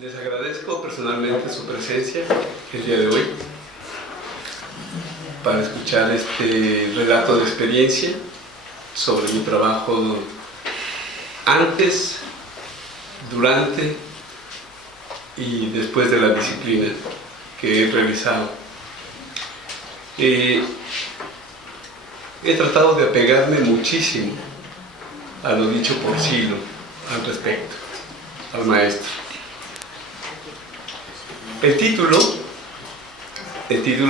Les agradezco personalmente su presencia el día de hoy para escuchar este relato de experiencia sobre mi trabajo antes, durante y después de la disciplina que he realizado. He tratado de apegarme muchísimo a lo dicho por Silo al respecto, al maestro. El título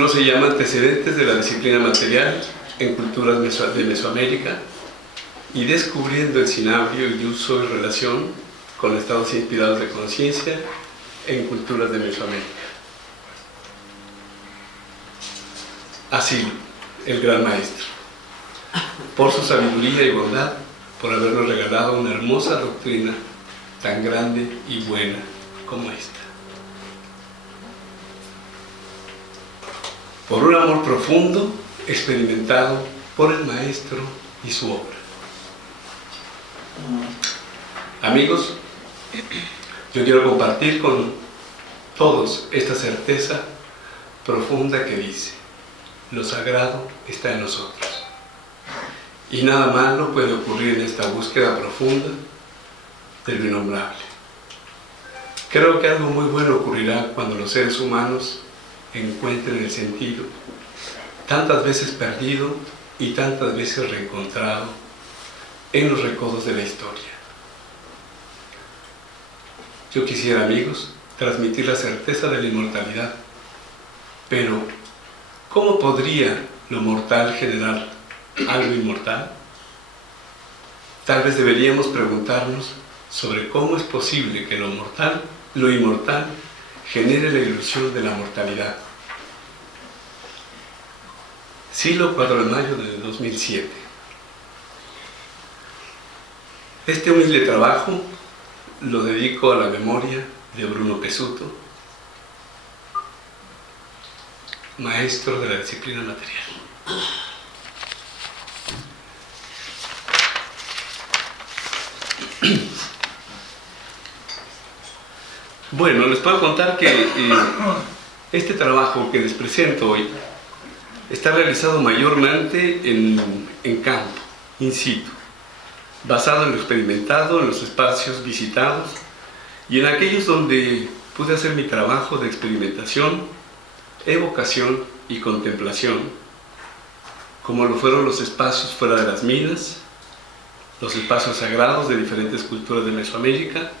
se llama Antecedentes de la disciplina material en culturas de Mesoamérica y descubriendo el cinabrio y uso y relación con estados inspirados de conciencia en culturas de Mesoamérica. Así, el gran maestro, por su sabiduría y bondad, por habernos regalado una hermosa doctrina tan grande y buena como esta. Por un amor profundo experimentado por el maestro y su obra. Amigos, yo quiero compartir con todos esta certeza profunda que dice: lo sagrado está en nosotros. Y nada malo puede ocurrir en esta búsqueda profunda de lo innombrable. Creo que algo muy bueno ocurrirá cuando los seres humanos encuentren el sentido, tantas veces perdido y tantas veces reencontrado en los recodos de la historia. Yo quisiera, amigos, transmitir la certeza de la inmortalidad, pero ¿cómo podría lo mortal generar algo inmortal? Tal vez deberíamos preguntarnos sobre cómo es posible que lo inmortal, genere la ilusión de la mortalidad. Silo, 4 de mayo de 2007. Este humilde trabajo lo dedico a la memoria de Bruno Pesuto, maestro de la disciplina material. Bueno, les puedo contar que este trabajo que les presento hoy está realizado mayormente en campo, in situ, basado en lo experimentado, en los espacios visitados y en aquellos donde pude hacer mi trabajo de experimentación, evocación y contemplación, como lo fueron los espacios fuera de las minas, los espacios sagrados de diferentes culturas de Mesoamérica,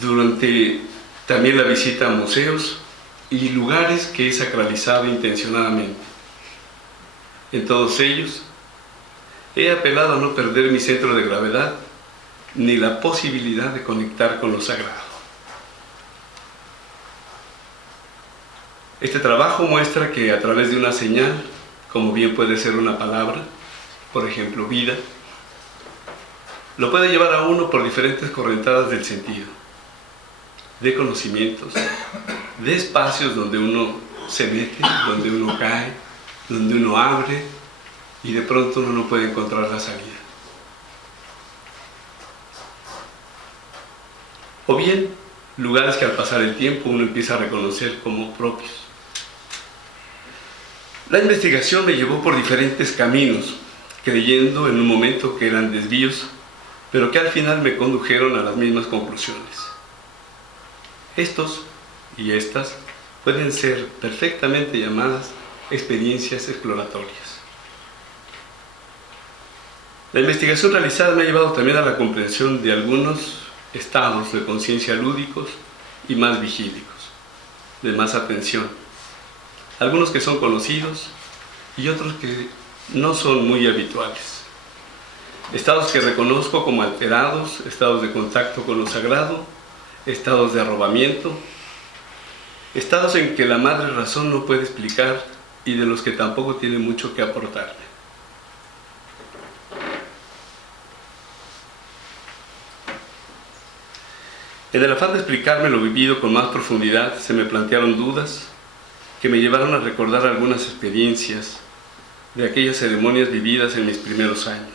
durante también la visita a museos y lugares que he sacralizado intencionadamente. En todos ellos he apelado a no perder mi centro de gravedad ni la posibilidad de conectar con lo sagrado. Este trabajo muestra que a través de una señal, como bien puede ser una palabra, por ejemplo, vida, lo puede llevar a uno por diferentes correntadas del sentido, de conocimientos, de espacios donde uno se mete, donde uno cae, donde uno abre y de pronto uno no puede encontrar la salida. O bien, lugares que al pasar el tiempo uno empieza a reconocer como propios. La investigación me llevó por diferentes caminos, creyendo en un momento que eran desvíos, pero que al final me condujeron a las mismas conclusiones. Estos y estas pueden ser perfectamente llamadas experiencias exploratorias. La investigación realizada me ha llevado también a la comprensión de algunos estados de conciencia lúdicos y más vigílicos, de más atención. Algunos que son conocidos y otros que no son muy habituales. Estados que reconozco como alterados, estados de contacto con lo sagrado, estados de arrobamiento, estados en que la madre razón no puede explicar y de los que tampoco tiene mucho que aportarme. En el afán de explicarme lo vivido con más profundidad, se me plantearon dudas que me llevaron a recordar algunas experiencias de aquellas ceremonias vividas en mis primeros años.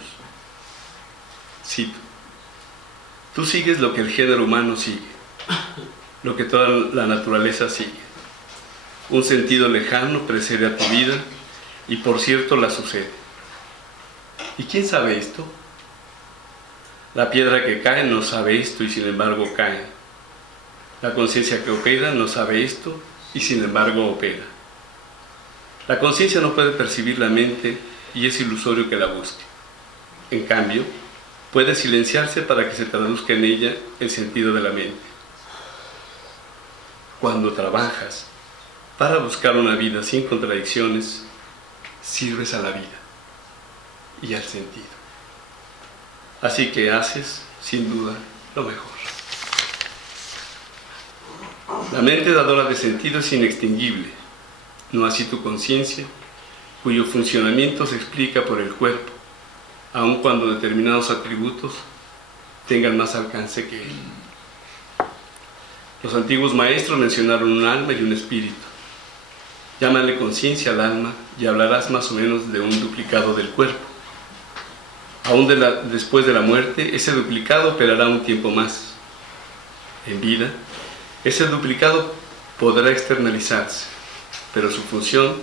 Cito: Tú sigues lo que el género humano sigue, lo que toda la naturaleza sigue. Un sentido lejano precede a tu vida y por cierto la sucede. ¿Y quién sabe esto? La piedra que cae no sabe esto y sin embargo cae. La conciencia que opera no sabe esto y sin embargo opera. La conciencia no puede percibir la mente y es ilusorio que la busque. En cambio, puede silenciarse para que se traduzca en ella el sentido de la mente. Cuando trabajas para buscar una vida sin contradicciones, sirves a la vida y al sentido. Así que haces, sin duda, lo mejor. La mente dadora de sentido es inextinguible, no así tu conciencia, cuyo funcionamiento se explica por el cuerpo, aun cuando determinados atributos tengan más alcance que él. Los antiguos maestros mencionaron un alma y un espíritu. Llámale conciencia al alma y hablarás más o menos de un duplicado del cuerpo. Aún después de la muerte, ese duplicado operará un tiempo más. En vida, ese duplicado podrá externalizarse, pero su función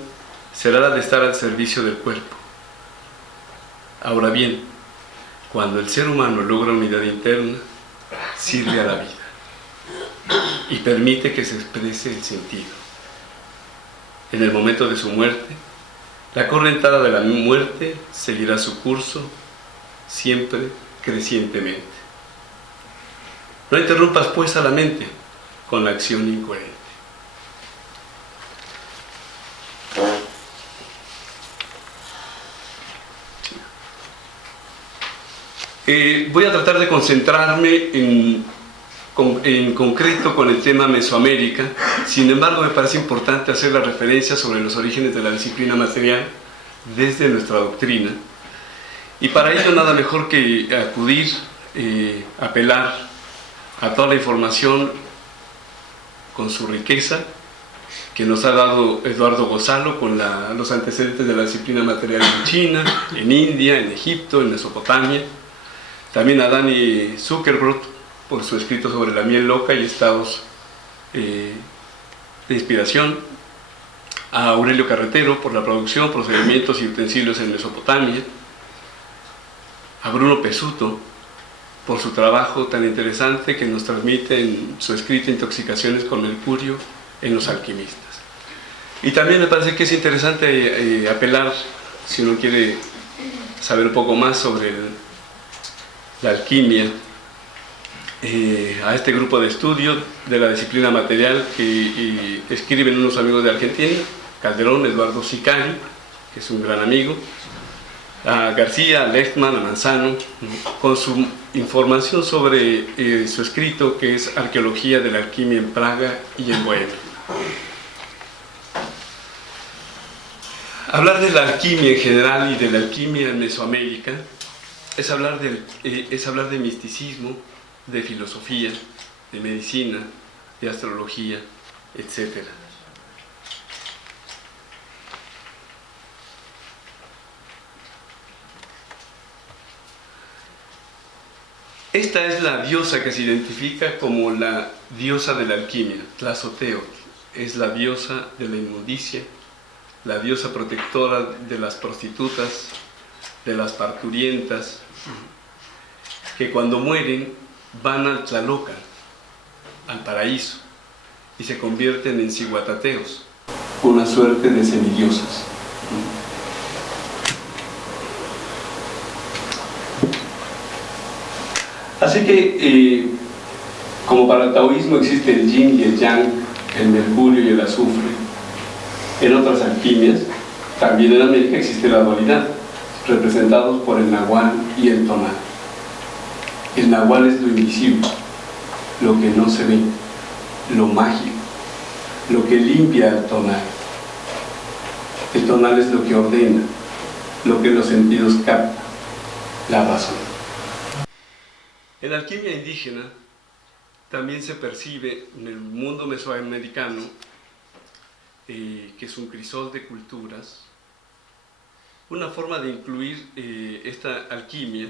será la de estar al servicio del cuerpo. Ahora bien, cuando el ser humano logra unidad interna, sirve a la vida y permite que se exprese el sentido. En el momento de su muerte, la correntada de la muerte seguirá su curso, siempre crecientemente. No interrumpas pues a la mente con la acción incoherente. Voy a tratar de concentrarme en concreto con el tema Mesoamérica. Sin embargo, me parece importante hacer la referencia sobre los orígenes de la disciplina material desde nuestra doctrina. Y para ello nada mejor que acudir, apelar a toda la información con su riqueza que nos ha dado Eduardo Gonzalo con los antecedentes de la disciplina material en China, en India, en Egipto, en Mesopotamia. También a Danny Zuckerberg por su escrito sobre la miel loca y estados de inspiración. A Aurelio Carretero por la producción, procedimientos y utensilios en Mesopotamia. A Bruno Pesuto por su trabajo tan interesante que nos transmite en su escrito Intoxicaciones con Mercurio en los alquimistas. Y también me parece que es interesante apelar, si uno quiere saber un poco más sobre la alquimia, a este grupo de estudio de la disciplina material que escriben unos amigos de Argentina, Calderón, Eduardo Sicario, que es un gran amigo, a García, a Lechman, a Manzano, con su información sobre su escrito que es Arqueología de la Alquimia en Praga y en Bohemia. Hablar de la alquimia en general y de la alquimia en Mesoamérica es hablar de misticismo, de filosofía, de medicina, de astrología, etc. Esta es la diosa que se identifica como la diosa de la alquimia, Tlazoteo. Es la diosa de la inmundicia, la diosa protectora de las prostitutas, de las parturientas, que cuando mueren van al Tlalocan, al paraíso, y se convierten en ciguatateos, una suerte de semidiosas. Así que, como para el taoísmo existe el yin y el yang, el mercurio y el azufre, en otras alquimias, también en América existe la dualidad, representados por el nahual y el tonal. El nahual es lo invisible, lo que no se ve, lo mágico, lo que limpia al tonal. El tonal es lo que ordena, lo que los sentidos captan, la razón. En la alquimia indígena también se percibe en el mundo mesoamericano, que es un crisol de culturas, una forma de incluir esta alquimia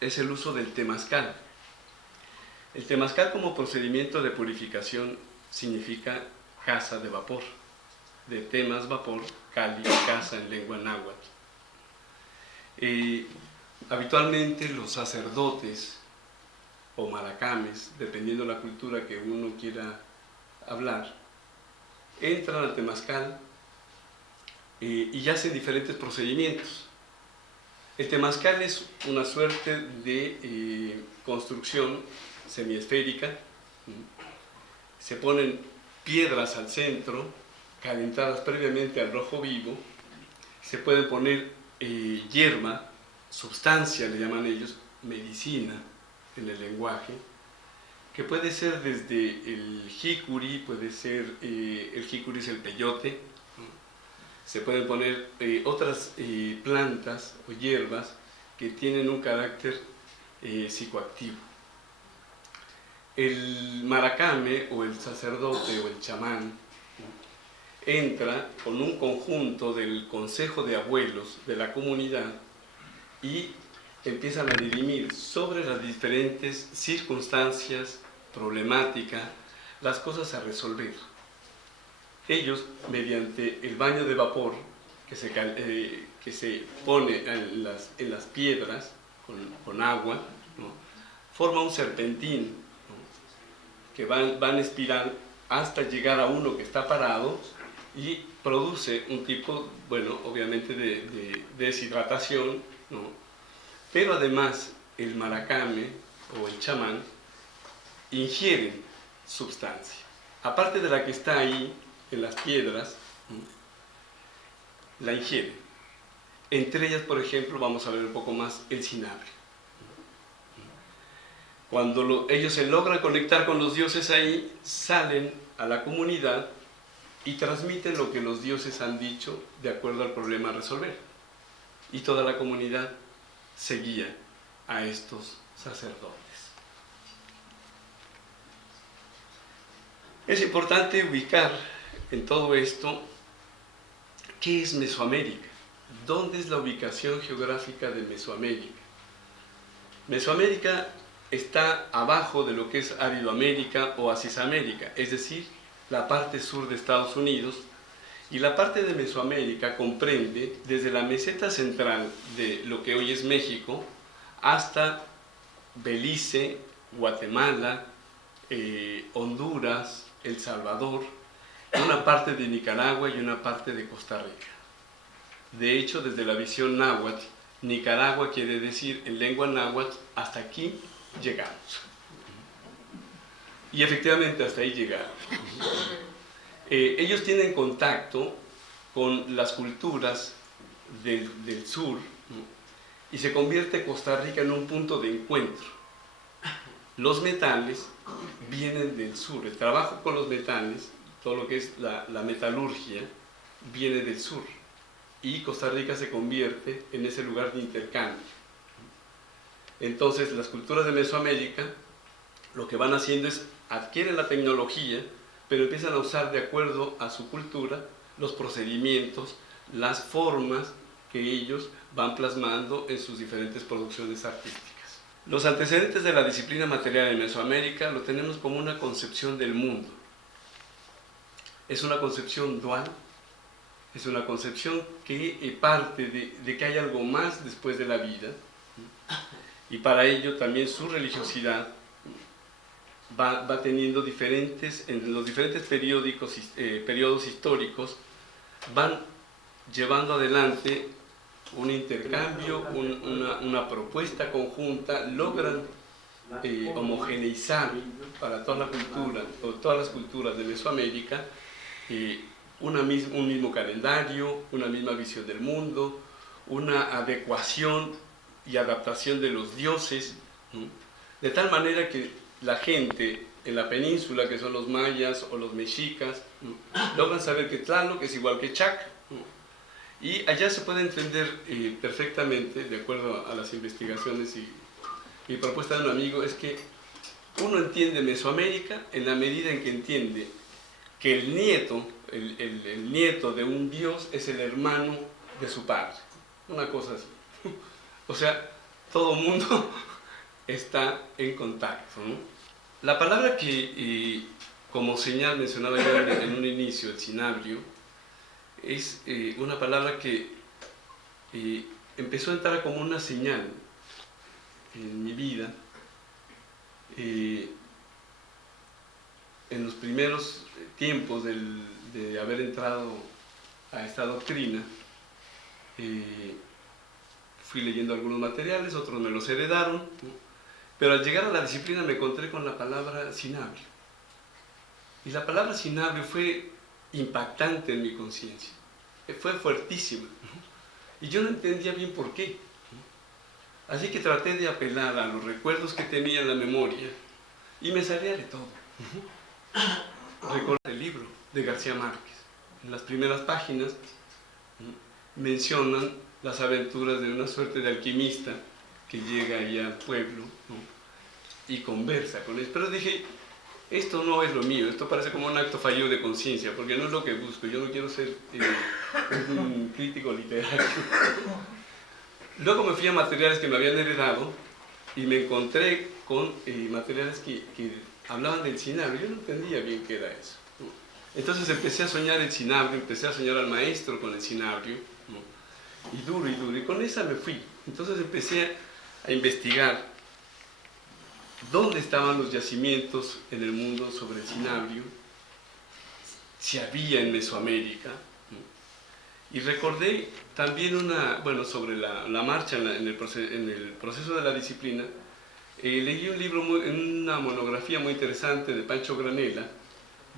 es el uso del temazcal. El temazcal como procedimiento de purificación significa casa de vapor, de temas vapor, cali, casa en lengua náhuatl. Habitualmente los sacerdotes o maracames, dependiendo de la cultura que uno quiera hablar, entran al temazcal y hacen diferentes procedimientos. El temazcal es una suerte de construcción semiesférica. Se ponen piedras al centro, calentadas previamente al rojo vivo. Se puede poner hierba, sustancia le llaman ellos, medicina en el lenguaje, que puede ser desde el jicuri, puede ser, el jicuri es el peyote. Se pueden poner otras plantas o hierbas que tienen un carácter psicoactivo. El maracame o el sacerdote o el chamán entra con un conjunto del consejo de abuelos de la comunidad y empiezan a dirimir sobre las diferentes circunstancias, problemáticas, las cosas a resolver. Ellos, mediante el baño de vapor que se pone en las piedras con agua, ¿no?, forma un serpentín, ¿no?, que va en espiral hasta llegar a uno que está parado y produce un tipo, bueno, obviamente de deshidratación, ¿no? Pero además el maracame o el chamán ingieren sustancia. Aparte de la que está ahí en las piedras, la ingieren. Entre ellas, por ejemplo, vamos a ver un poco más el cinabrio. Cuando ellos se logran conectar con los dioses ahí, salen a la comunidad y transmiten lo que los dioses han dicho de acuerdo al problema a resolver. Y toda la comunidad seguía a estos sacerdotes. Es importante ubicar en todo esto qué es Mesoamérica, dónde es la ubicación geográfica de Mesoamérica. Mesoamérica está abajo de lo que es Aridoamérica o Asisamérica, es decir, la parte sur de Estados Unidos, y la parte de Mesoamérica comprende desde la meseta central de lo que hoy es México hasta Belice, Guatemala, Honduras, El Salvador, una parte de Nicaragua y una parte de Costa Rica. De hecho, desde la visión náhuatl, Nicaragua quiere decir en lengua náhuatl, hasta aquí llegamos. Y efectivamente hasta ahí llegaron. Ellos tienen contacto con las culturas del sur, ¿no?, y se convierte Costa Rica en un punto de encuentro. Los metales vienen del sur, el trabajo con los metales, todo lo que es la metalurgia, viene del sur, y Costa Rica se convierte en ese lugar de intercambio. Entonces las culturas de Mesoamérica lo que van haciendo es adquieren la tecnología, pero empiezan a usar de acuerdo a su cultura los procedimientos, las formas que ellos van plasmando en sus diferentes producciones artísticas. Los antecedentes de la disciplina material en Mesoamérica lo tenemos como una concepción del mundo. Es una concepción dual, es una concepción que parte de que hay algo más después de la vida, y para ello también su religiosidad va teniendo en los diferentes periodos históricos, van llevando adelante un intercambio, una propuesta conjunta, logran homogeneizar para toda la cultura, o todas las culturas de Mesoamérica, un mismo calendario, una misma visión del mundo, una adecuación y adaptación de los dioses, ¿no?, de tal manera que la gente en la península, que son los mayas o los mexicas, ¿no?, logran saber que Tlaloc es igual que Chac, ¿no?, y allá se puede entender perfectamente, de acuerdo a las investigaciones y mi propuesta de un amigo, es que uno entiende Mesoamérica en la medida en que entiende que el nieto de un dios es el hermano de su padre, una cosa así. O sea, todo mundo está en contacto, ¿no? La palabra que como señal mencionaba yo en un inicio, el cinabrio, es una palabra que empezó a entrar como una señal en mi vida. En los primeros tiempos de haber entrado a esta doctrina, fui leyendo algunos materiales, otros me los heredaron, ¿no? Pero al llegar a la disciplina me encontré con la palabra cinabrio. Y la palabra cinabrio fue impactante en mi conciencia, fue fuertísima, ¿no? Y yo no entendía bien por qué, ¿no? Así que traté de apelar a los recuerdos que tenía en la memoria y me salía de todo. Recuerdo el libro de García Márquez. En las primeras páginas, ¿no?, mencionan las aventuras de una suerte de alquimista que llega ahí al pueblo, ¿no?, y conversa con él. Pero dije, esto no es lo mío, esto parece como un acto fallido de conciencia, porque no es lo que busco. Yo no quiero ser un crítico literario. Luego me fui a materiales que me habían heredado y me encontré con materiales que hablaban del cinabrio. Yo no entendía bien qué era eso, ¿no? Entonces empecé a soñar el cinabrio, empecé a soñar al maestro con el cinabrio, ¿no? Y duro, y con esa me fui. Entonces empecé a investigar dónde estaban los yacimientos en el mundo sobre el cinabrio, si había en Mesoamérica, ¿no? Y recordé también sobre la marcha en el proceso de la disciplina. Leí un libro, una monografía muy interesante de Pancho Granella,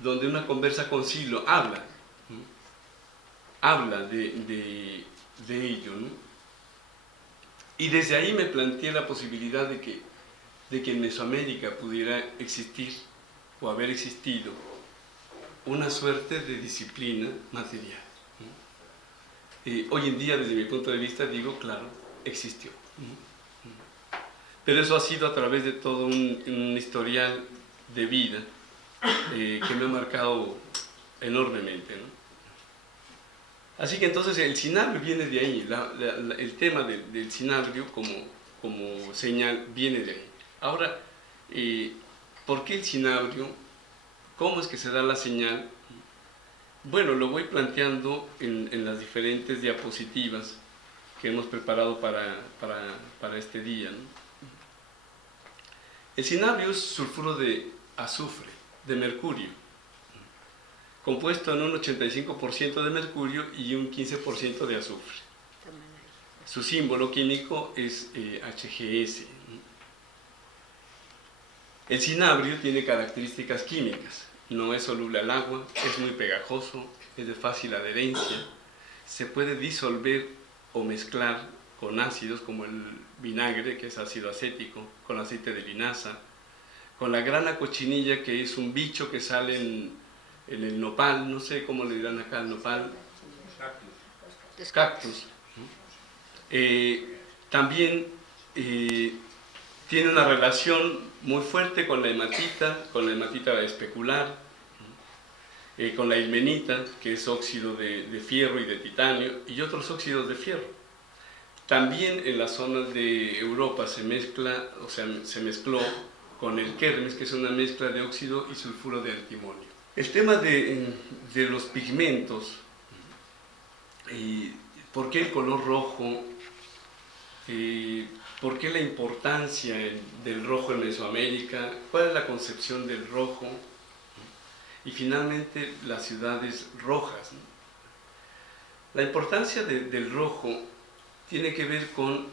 donde una conversa con Silo habla de ello, ¿no? Y desde ahí me planteé la posibilidad de que en Mesoamérica pudiera existir o haber existido una suerte de disciplina material, ¿no? Hoy en día, desde mi punto de vista, digo, claro, existió, ¿no? Pero eso ha sido a través de todo un historial de vida que me ha marcado enormemente, ¿no? Así que entonces el cinabrio viene de ahí, el tema del cinabrio como señal viene de ahí. Ahora, ¿por qué el cinabrio? ¿Cómo es que se da la señal? Bueno, lo voy planteando en las diferentes diapositivas que hemos preparado para este día, ¿no? El cinabrio es sulfuro de azufre, de mercurio, compuesto en un 85% de mercurio y un 15% de azufre. Su símbolo químico es HGS. El cinabrio tiene características químicas. No es soluble al agua, es muy pegajoso, es de fácil adherencia, se puede disolver o mezclar con ácidos como el vinagre, que es ácido acético, con aceite de linaza, con la grana cochinilla, que es un bicho que sale en el nopal, no sé cómo le dirán acá al nopal, cactus. También tiene una relación muy fuerte con la hematita especular, con la ilmenita, que es óxido de fierro y de titanio, y otros óxidos de fierro. También en las zonas de Europa se mezcló con el kermes, que es una mezcla de óxido y sulfuro de antimonio. El tema de los pigmentos, ¿por qué el color rojo? ¿Por qué la importancia del rojo en Mesoamérica? ¿Cuál es la concepción del rojo? Y finalmente las ciudades rojas, ¿no? La importancia del rojo tiene que ver con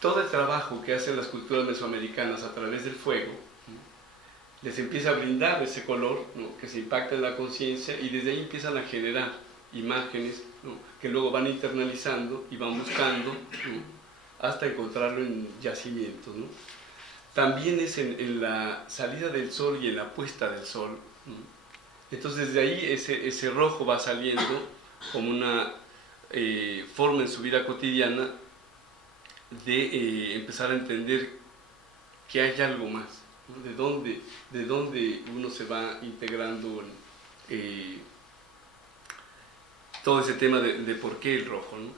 todo el trabajo que hacen las culturas mesoamericanas a través del fuego, ¿no? Les empieza a brindar ese color, ¿no?, que se impacta en la conciencia, y desde ahí empiezan a generar imágenes, ¿no?, que luego van internalizando y van buscando, ¿no?, hasta encontrarlo en yacimientos, ¿no? También es en la salida del sol y en la puesta del sol, ¿no? Entonces desde ahí ese rojo va saliendo como una forma en su vida cotidiana de empezar a entender que hay algo más, ¿no? De dónde uno se va integrando todo ese tema de por qué el rojo, ¿no?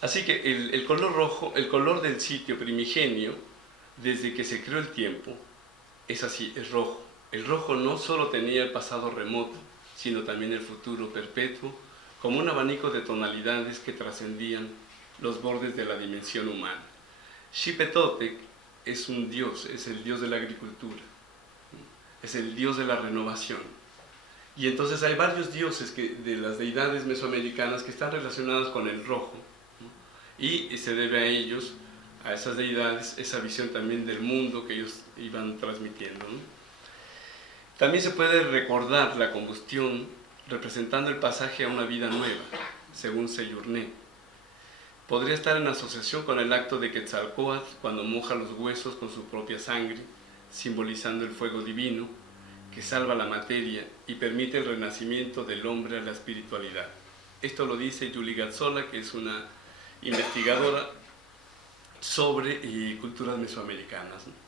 Así que el color rojo, el color del sitio primigenio, desde que se creó el tiempo, es así, es rojo. El rojo no solo tenía el pasado remoto, sino también el futuro perpetuo, como un abanico de tonalidades que trascendían los bordes de la dimensión humana. Xipetotec es un dios, es el dios de la agricultura, es el dios de la renovación. Y entonces hay varios dioses de las deidades mesoamericanas que están relacionadas con el rojo, y se debe a ellos, a esas deidades, esa visión también del mundo que ellos iban transmitiendo, ¿no? También se puede recordar la combustión representando el pasaje a una vida nueva, según Seyurné. Podría estar en asociación con el acto de Quetzalcóatl cuando moja los huesos con su propia sangre, simbolizando el fuego divino que salva la materia y permite el renacimiento del hombre a la espiritualidad. Esto lo dice Yuli Gazzola, que es una investigadora sobre culturas mesoamericanas, ¿no?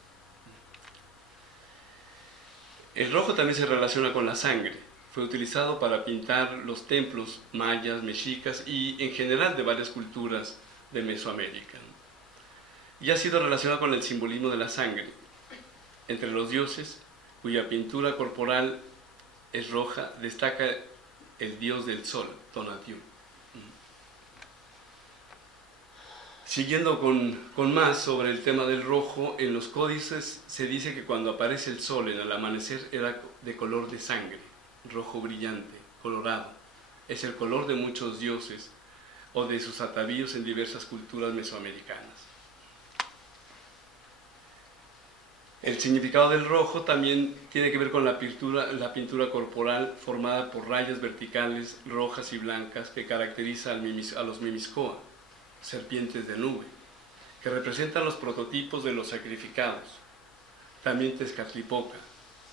El rojo también se relaciona con la sangre. Fue utilizado para pintar los templos mayas, mexicas y en general de varias culturas de Mesoamérica, ¿no? Y ha sido relacionado con el simbolismo de la sangre. Entre los dioses, cuya pintura corporal es roja, destaca el dios del sol, Tonatiuh. Siguiendo con más sobre el tema del rojo, en los códices se dice que cuando aparece el sol en el amanecer era de color de sangre, rojo brillante, colorado. Es el color de muchos dioses o de sus atavíos en diversas culturas mesoamericanas. El significado del rojo también tiene que ver con la pintura corporal formada por rayas verticales rojas y blancas que caracteriza a los Mimiskoa, serpientes de nube, que representan los prototipos de los sacrificados. También Tezcatlipoca,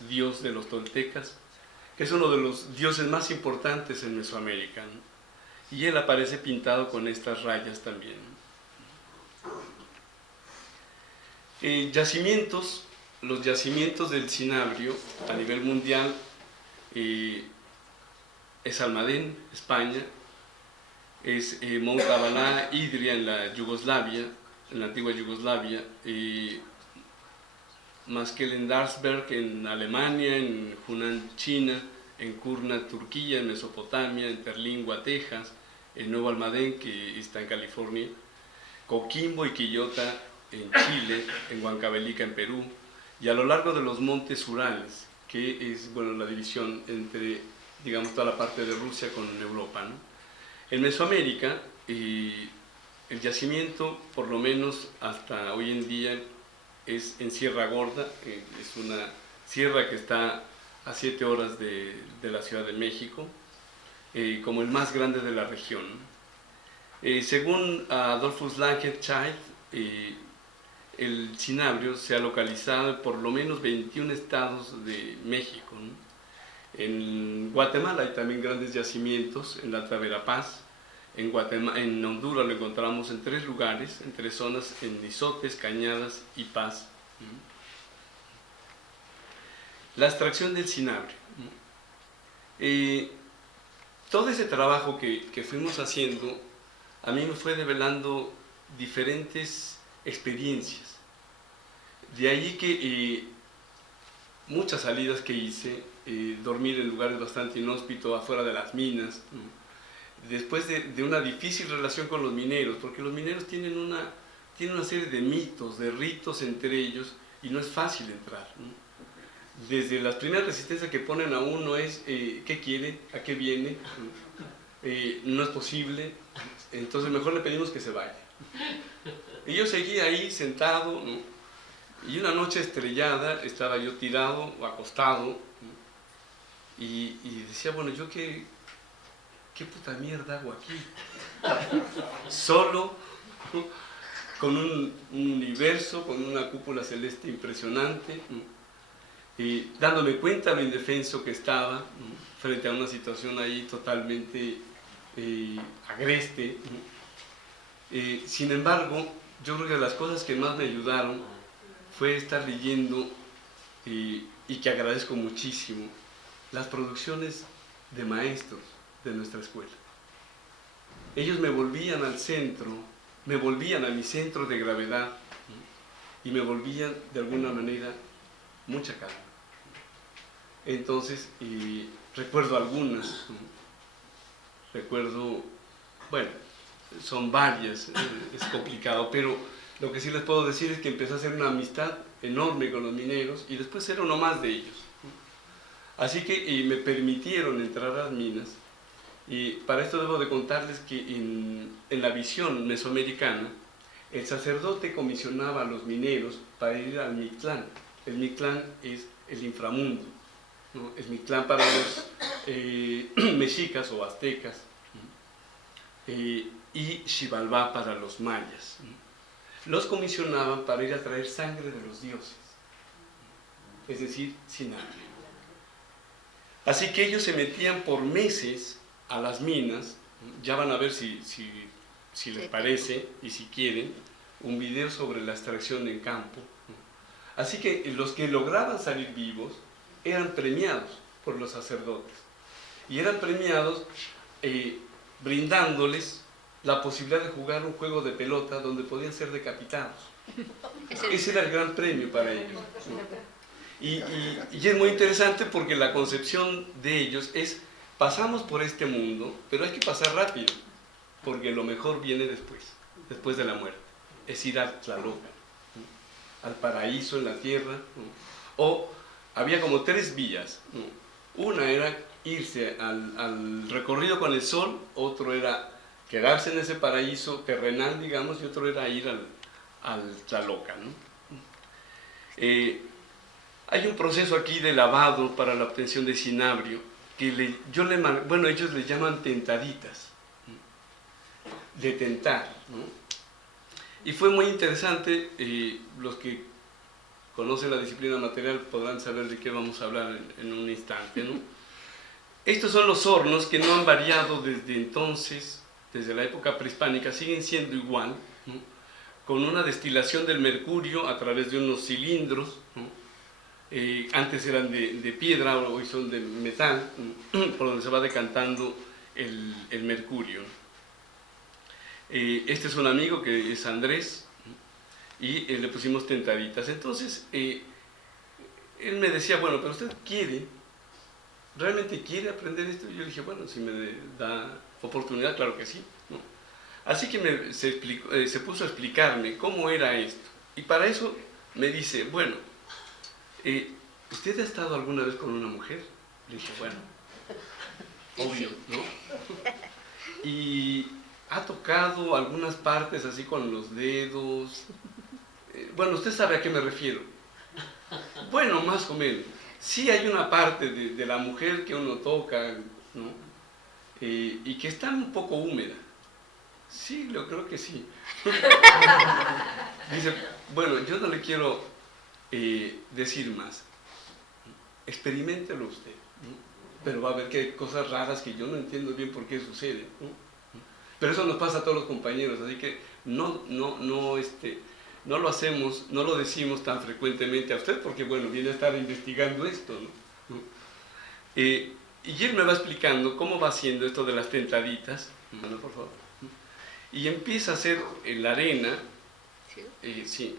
dios de los toltecas, que es uno de los dioses más importantes en Mesoamérica, ¿no? Y él aparece pintado con estas rayas también. Yacimientos, los yacimientos del cinabrio a nivel mundial es Almadén, España, es Mount Abalá, Idria en la Yugoslavia, en la antigua Yugoslavia, Maskelendarsberg en Alemania, en Hunan, China, en Kurna, Turquía, en Mesopotamia, en Terlingua, Texas, en Nuevo Almadén, que está en California, Coquimbo y Quillota en Chile, en Huancavelica en Perú, y a lo largo de los montes Urales, que es, bueno, la división entre, digamos, toda la parte de Rusia con Europa, ¿no? En Mesoamérica, el yacimiento, por lo menos hasta hoy en día, es en Sierra Gorda, es una sierra que está a 7 horas de la Ciudad de México, como el más grande de la región. Según Adolphus Langenscheidt, el cinabrio se ha localizado en por lo menos 21 estados de México, ¿no? En Guatemala hay también grandes yacimientos, en la Alta Verapaz. En Honduras lo encontramos en 3 lugares, en 3 zonas, en Izotes, Cañadas y Paz. La extracción del cinabrio. Todo ese trabajo que fuimos haciendo, a mí me fue develando diferentes experiencias. De allí que muchas salidas que hice, dormir en lugares bastante inhóspitos, afuera de las minas, ¿no? Después de una difícil relación con los mineros, porque los mineros tienen una serie de mitos, de ritos entre ellos, y no es fácil entrar, ¿no? Desde las primeras resistencias que ponen a uno es, ¿qué quiere? ¿A qué viene? No es posible, entonces mejor le pedimos que se vaya. Y yo seguí ahí sentado, ¿no? Y una noche estrellada estaba yo tirado o acostado, ¿no? Y decía, bueno, ¿yo qué puta mierda hago aquí? Solo, ¿no? Con un universo, con una cúpula celeste impresionante, ¿no? Y dándome cuenta lo indefenso que estaba, ¿no? Frente a una situación ahí totalmente agreste, ¿no? Sin embargo, yo creo que las cosas que más me ayudaron fue estar leyendo, y que agradezco muchísimo, las producciones de maestros de nuestra escuela. Ellos me volvían al centro, me volvían a mi centro de gravedad, ¿no? y me volvían de alguna manera mucha calma. Entonces, recuerdo algunas, ¿no? Recuerdo, bueno, son varias, es complicado, pero lo que sí les puedo decir es que empecé a hacer una amistad enorme con los mineros y después era uno más de ellos. Así que me permitieron entrar a las minas, y para esto debo de contarles que en la visión mesoamericana el sacerdote comisionaba a los mineros para ir al Mictlán. El Mictlán es el inframundo, ¿no? El Mictlán para los mexicas o aztecas, y Xibalbá para los mayas. Los comisionaban para ir a traer sangre de los dioses, es decir, Sinagrio. Así que ellos se metían por meses a las minas. Ya van a ver si les parece y si quieren un video sobre la extracción en campo. Así que los que lograban salir vivos eran premiados por los sacerdotes, y eran premiados brindándoles la posibilidad de jugar un juego de pelota donde podían ser decapitados. Ese era el gran premio para ellos. Y es muy interesante porque la concepción de ellos es: pasamos por este mundo, pero hay que pasar rápido, porque lo mejor viene después de la muerte. Es ir a Tlaloca, ¿no? Al paraíso en la tierra, ¿no? O había como 3 vías, ¿no? Una era irse al recorrido con el sol, otro era quedarse en ese paraíso terrenal, digamos, y otro era ir al Tlaloca, ¿no? Hay un proceso aquí de lavado para la obtención de cinabrio que ellos le llaman tentaditas, de tentar, ¿no? Y fue muy interesante. Los que conocen la disciplina material podrán saber de qué vamos a hablar en un instante, ¿no? Estos son los hornos que no han variado desde entonces, desde la época prehispánica, siguen siendo igual, ¿no? Con una destilación del mercurio a través de unos cilindros, ¿no? Antes eran de piedra, hoy son de metal, ¿no? Por donde se va decantando el mercurio. Este es un amigo que es Andrés, ¿no? Y le pusimos tentaditas. Entonces, él me decía: bueno, pero usted ¿realmente quiere aprender esto? Y yo dije: bueno, si me da oportunidad, claro que sí, ¿no? Así que se puso a explicarme cómo era esto. Y para eso me dice: bueno, ¿usted ha estado alguna vez con una mujer? Le dije: bueno, obvio, ¿no? Y ha tocado algunas partes así con los dedos. Bueno, usted sabe a qué me refiero. Bueno, más o menos. Sí hay una parte de la mujer que uno toca, ¿no? Y que está un poco húmeda. Sí, yo creo que sí. Dice: bueno, yo no le quiero decir más. Experiméntelo usted, ¿no? Pero va a ver que hay cosas raras que yo no entiendo bien por qué sucede, ¿no? Pero eso nos pasa a todos los compañeros, así que no lo hacemos, no lo decimos tan frecuentemente a usted, porque bueno, viene a estar investigando esto, ¿no? Y él me va explicando cómo va haciendo esto de las tentaditas, ¿no? Por favor. Y empieza a hacer la arena, sí,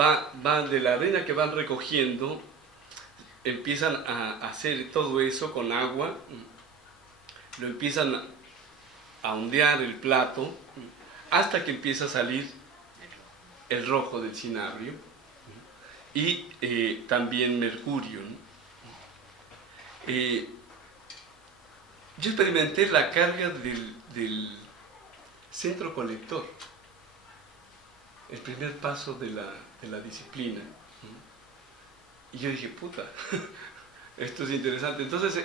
va de la arena que van recogiendo, empiezan a hacer todo eso con agua, lo empiezan a ondear el plato, hasta que empieza a salir el rojo del cinabrio y también mercurio, ¿no? Yo experimenté la carga del centro colector, el primer paso de la disciplina, ¿no? Y yo dije: puta, esto es interesante. Entonces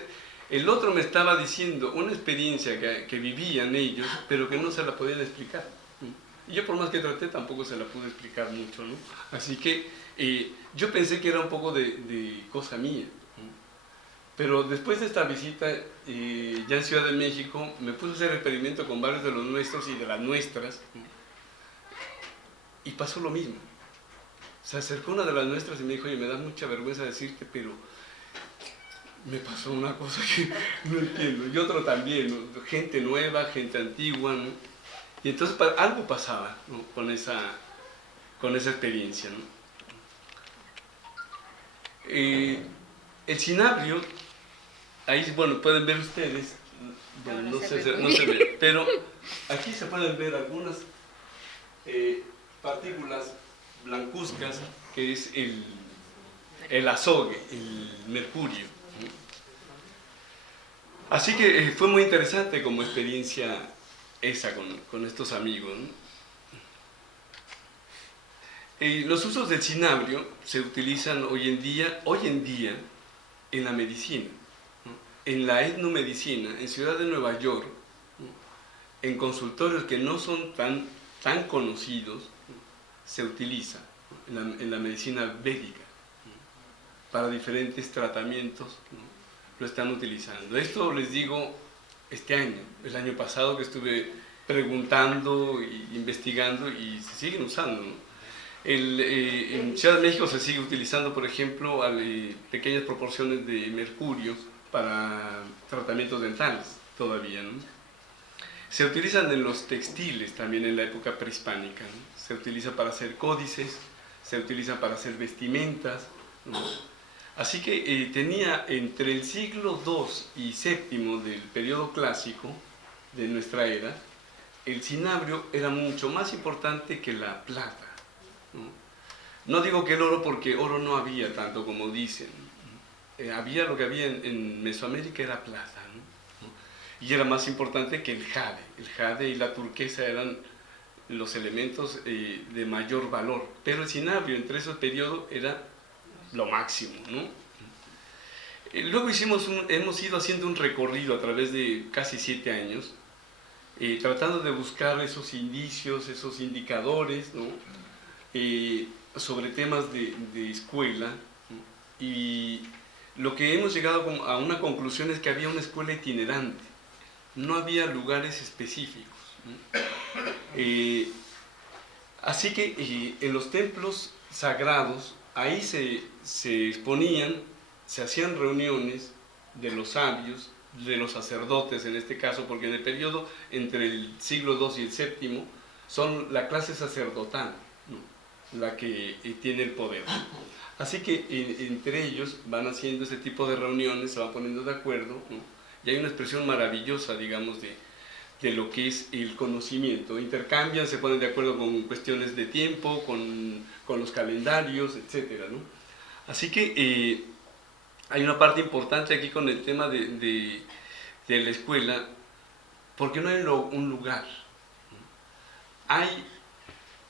el otro me estaba diciendo una experiencia que vivían ellos, pero que no se la podían explicar, ¿no? Y yo, por más que traté, tampoco se la pude explicar mucho, ¿no? Así que yo pensé que era un poco de cosa mía, ¿no? Pero después de esta visita, ya en Ciudad de México, me puse a hacer experimento con varios de los nuestros y de las nuestras, ¿no? Y pasó lo mismo. Se acercó una de las nuestras y me dijo: oye, me da mucha vergüenza decirte, pero me pasó una cosa que no entiendo. Y otro también, ¿no? Gente nueva, gente antigua, ¿no? Y entonces algo pasaba, ¿no? con esa con esa experiencia, ¿no? El cinabrio, ahí, bueno, pueden ver ustedes, bueno, no se ve, pero aquí se pueden ver algunas partículas blancuzcas, que es el azogue, el mercurio. Así que fue muy interesante como experiencia esa con estos amigos, ¿no? Los usos del cinabrio se utilizan hoy en día en la medicina, ¿no? En la etnomedicina, en Ciudad de Nueva York, ¿no? En consultorios que no son tan conocidos, ¿no? Se utiliza, ¿no? En la medicina védica, ¿no? Para diferentes tratamientos, ¿no? Lo están utilizando. Esto les digo este año, el año pasado que estuve preguntando e investigando y se siguen usando, ¿no? En Ciudad de México se sigue utilizando, por ejemplo, pequeñas proporciones de mercurio para tratamientos dentales todavía, ¿no? Se utilizan en los textiles también en la época prehispánica, ¿no? Se utiliza para hacer códices, se utiliza para hacer vestimentas, ¿no? Así que tenía entre el siglo II y VII del periodo clásico de nuestra era, el cinabrio era mucho más importante que la plata. No digo que el oro, porque oro no había tanto como dicen. Había lo que había en Mesoamérica era plata, ¿no? Y era más importante que el jade. El jade y la turquesa eran los elementos de mayor valor. Pero el cinabrio entre esos periodos era lo máximo, ¿no? Luego hemos ido haciendo un recorrido a través de casi 7 años, tratando de buscar esos indicios, esos indicadores, ¿no? Sobre temas de escuela, ¿no? Y lo que hemos llegado a una conclusión es que había una escuela itinerante, no había lugares específicos, ¿no? Así que en los templos sagrados, ahí se exponían, se hacían reuniones de los sabios, de los sacerdotes en este caso, porque en el periodo entre el siglo II y el VII son la clase sacerdotal, ¿no? La que tiene el poder. Así que entre ellos van haciendo ese tipo de reuniones, se van poniendo de acuerdo, ¿no? Y hay una expresión maravillosa, digamos, de lo que es el conocimiento. Intercambian, se ponen de acuerdo con cuestiones de tiempo, con los calendarios, etc., ¿no? Así que hay una parte importante aquí con el tema de la escuela, porque no hay un lugar, ¿no? Hay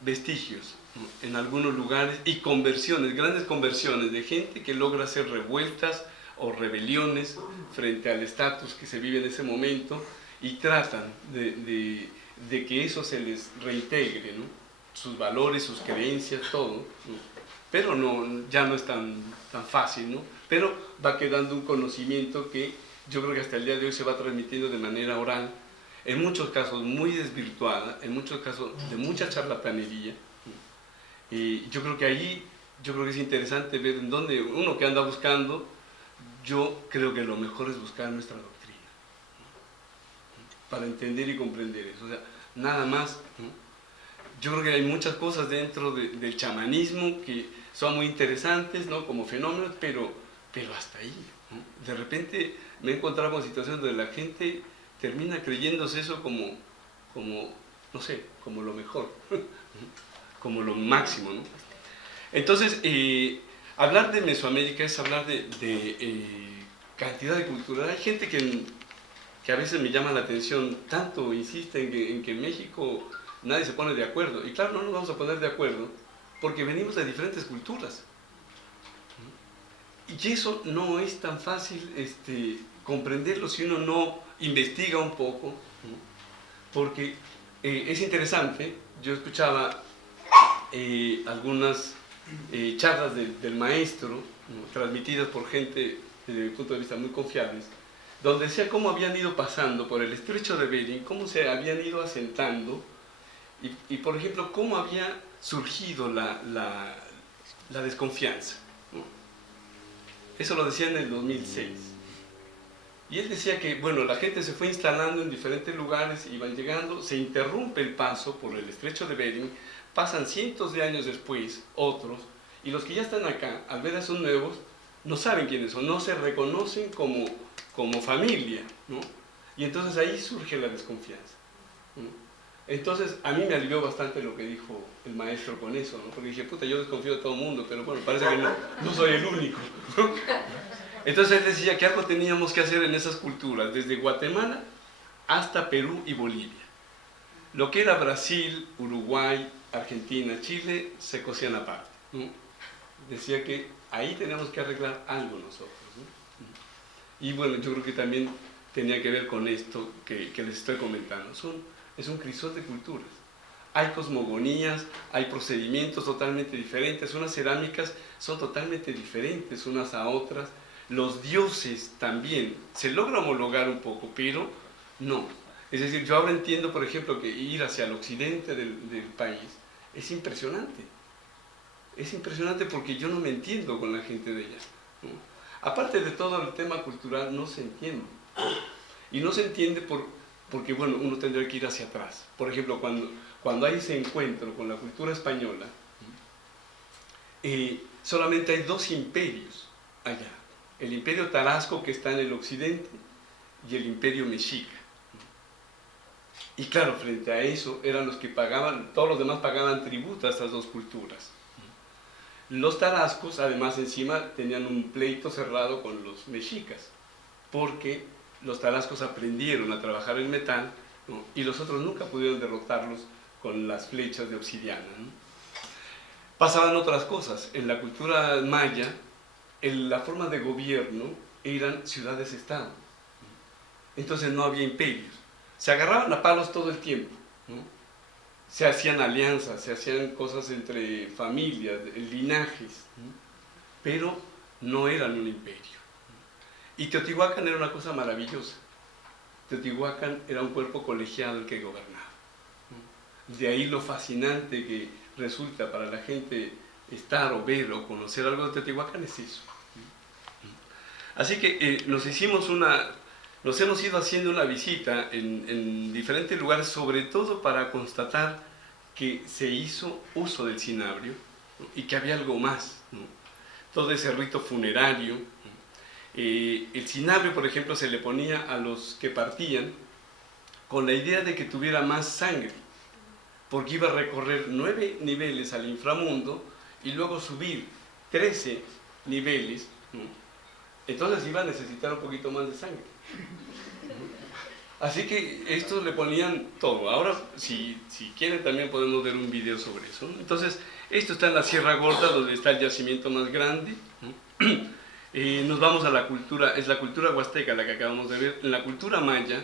vestigios, ¿no? En algunos lugares, y conversiones, grandes conversiones de gente que logra hacer revueltas o rebeliones frente al estatus que se vive en ese momento, y tratan de que eso se les reintegre, ¿no? Sus valores, sus creencias, todo, ¿no? Pero ya no es tan fácil, ¿no? Pero va quedando un conocimiento que yo creo que hasta el día de hoy se va transmitiendo de manera oral, en muchos casos muy desvirtuada, en muchos casos de mucha charlatanería. Y yo creo que es interesante ver en dónde uno que anda buscando. Yo creo que lo mejor es buscar nuestra doctrina, ¿no? Para entender y comprender eso, o sea, nada más, ¿no? Yo creo que hay muchas cosas dentro del chamanismo que son muy interesantes, ¿no? Como fenómenos, pero hasta ahí, ¿no? De repente me he encontrado con situaciones donde la gente termina creyéndose eso como no sé, como lo mejor, como lo máximo, ¿no? Entonces, hablar de Mesoamérica es hablar de cantidad de cultura. Hay gente que a veces me llama la atención, tanto insiste en que en México nadie se pone de acuerdo. Y claro, no nos vamos a poner de acuerdo porque venimos de diferentes culturas. Y eso no es tan fácil comprenderlo si uno no investiga un poco, ¿no? Porque es interesante. Yo escuchaba algunas charlas del maestro, ¿no? Transmitidas por gente desde mi punto de vista muy confiables, donde decía cómo habían ido pasando por el estrecho de Bering, cómo se habían ido asentando y por ejemplo, cómo había surgido la desconfianza, ¿no? Eso lo decía en el 2006. Y él decía que, bueno, la gente se fue instalando en diferentes lugares, iban llegando, se interrumpe el paso por el estrecho de Bering pasan cientos de años después, otros, y los que ya están acá, al ver a esos nuevos, no saben quiénes son, no se reconocen como familia, ¿no? Y entonces ahí surge la desconfianza, ¿no? Entonces, a mí me alivió bastante lo que dijo el maestro con eso, ¿no? Porque dije, puta, yo desconfío de todo el mundo, pero bueno, parece que no soy el único, ¿no? Entonces él decía que algo teníamos que hacer en esas culturas, desde Guatemala hasta Perú y Bolivia. Lo que era Brasil, Uruguay, Argentina, Chile, se cosían aparte, ¿no? Decía que ahí tenemos que arreglar algo nosotros, ¿no? Y bueno, yo creo que también tenía que ver con esto que les estoy comentando. Es un crisol de culturas. Hay cosmogonías, hay procedimientos totalmente diferentes, unas cerámicas son totalmente diferentes unas a otras. Los dioses también se logra homologar un poco, pero no. Es decir, yo ahora entiendo, por ejemplo, que ir hacia el occidente del país es impresionante. Es impresionante porque yo no me entiendo con la gente de allá, ¿no? Aparte de todo el tema cultural, no se entiende. Y no se entiende porque, bueno, uno tendría que ir hacia atrás. Por ejemplo, cuando hay ese encuentro con la cultura española, solamente hay dos imperios allá. El imperio tarasco, que está en el occidente, y el imperio mexica. Y claro, frente a eso eran los que pagaban, todos los demás pagaban tributo a estas dos culturas. Los tarascos, además, encima tenían un pleito cerrado con los mexicas, porque los tarascos aprendieron a trabajar el metal, ¿no? Y los otros nunca pudieron derrotarlos con las flechas de obsidiana, ¿no? Pasaban otras cosas. En la cultura maya, la forma de gobierno eran ciudades-estado. Entonces no había imperios. Se agarraban a palos todo el tiempo, ¿no? Se hacían alianzas, se hacían cosas entre familias, linajes, ¿no? Pero no eran un imperio. Y Teotihuacán era una cosa maravillosa. Teotihuacán era un cuerpo colegiado el que gobernaba. De ahí lo fascinante que resulta para la gente estar o ver o conocer algo de Teotihuacán es eso. Así que nos hemos ido haciendo una visita en diferentes lugares, sobre todo para constatar que se hizo uso del cinabrio, ¿no? Y que había algo más, ¿no? Todo ese rito funerario. El cinabrio, por ejemplo, se le ponía a los que partían con la idea de que tuviera más sangre, porque iba a recorrer 9 niveles al inframundo y luego subir 13 niveles, ¿no? Entonces iba a necesitar un poquito más de sangre. Así que estos le ponían todo. Ahora, si quieren, también podemos ver un video sobre eso, ¿no? Entonces, esto está en la Sierra Gorda, donde está el yacimiento más grande, ¿no? Nos vamos a la cultura, es la cultura huasteca la que acabamos de ver. En la cultura maya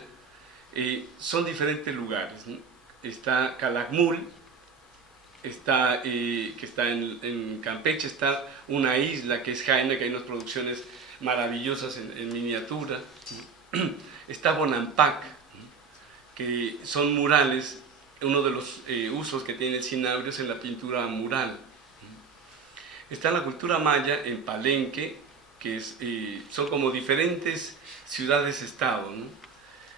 son diferentes lugares, ¿no? Está Calakmul, que está en Campeche, está una isla que es Jaina, que hay unas producciones maravillosas en miniatura, ¿no? Está Bonampak, ¿no? Que son murales. Uno de los usos que tiene el cinabrio es en la pintura mural, ¿no? Está la cultura maya en Palenque, que son como diferentes ciudades-estado, ¿no?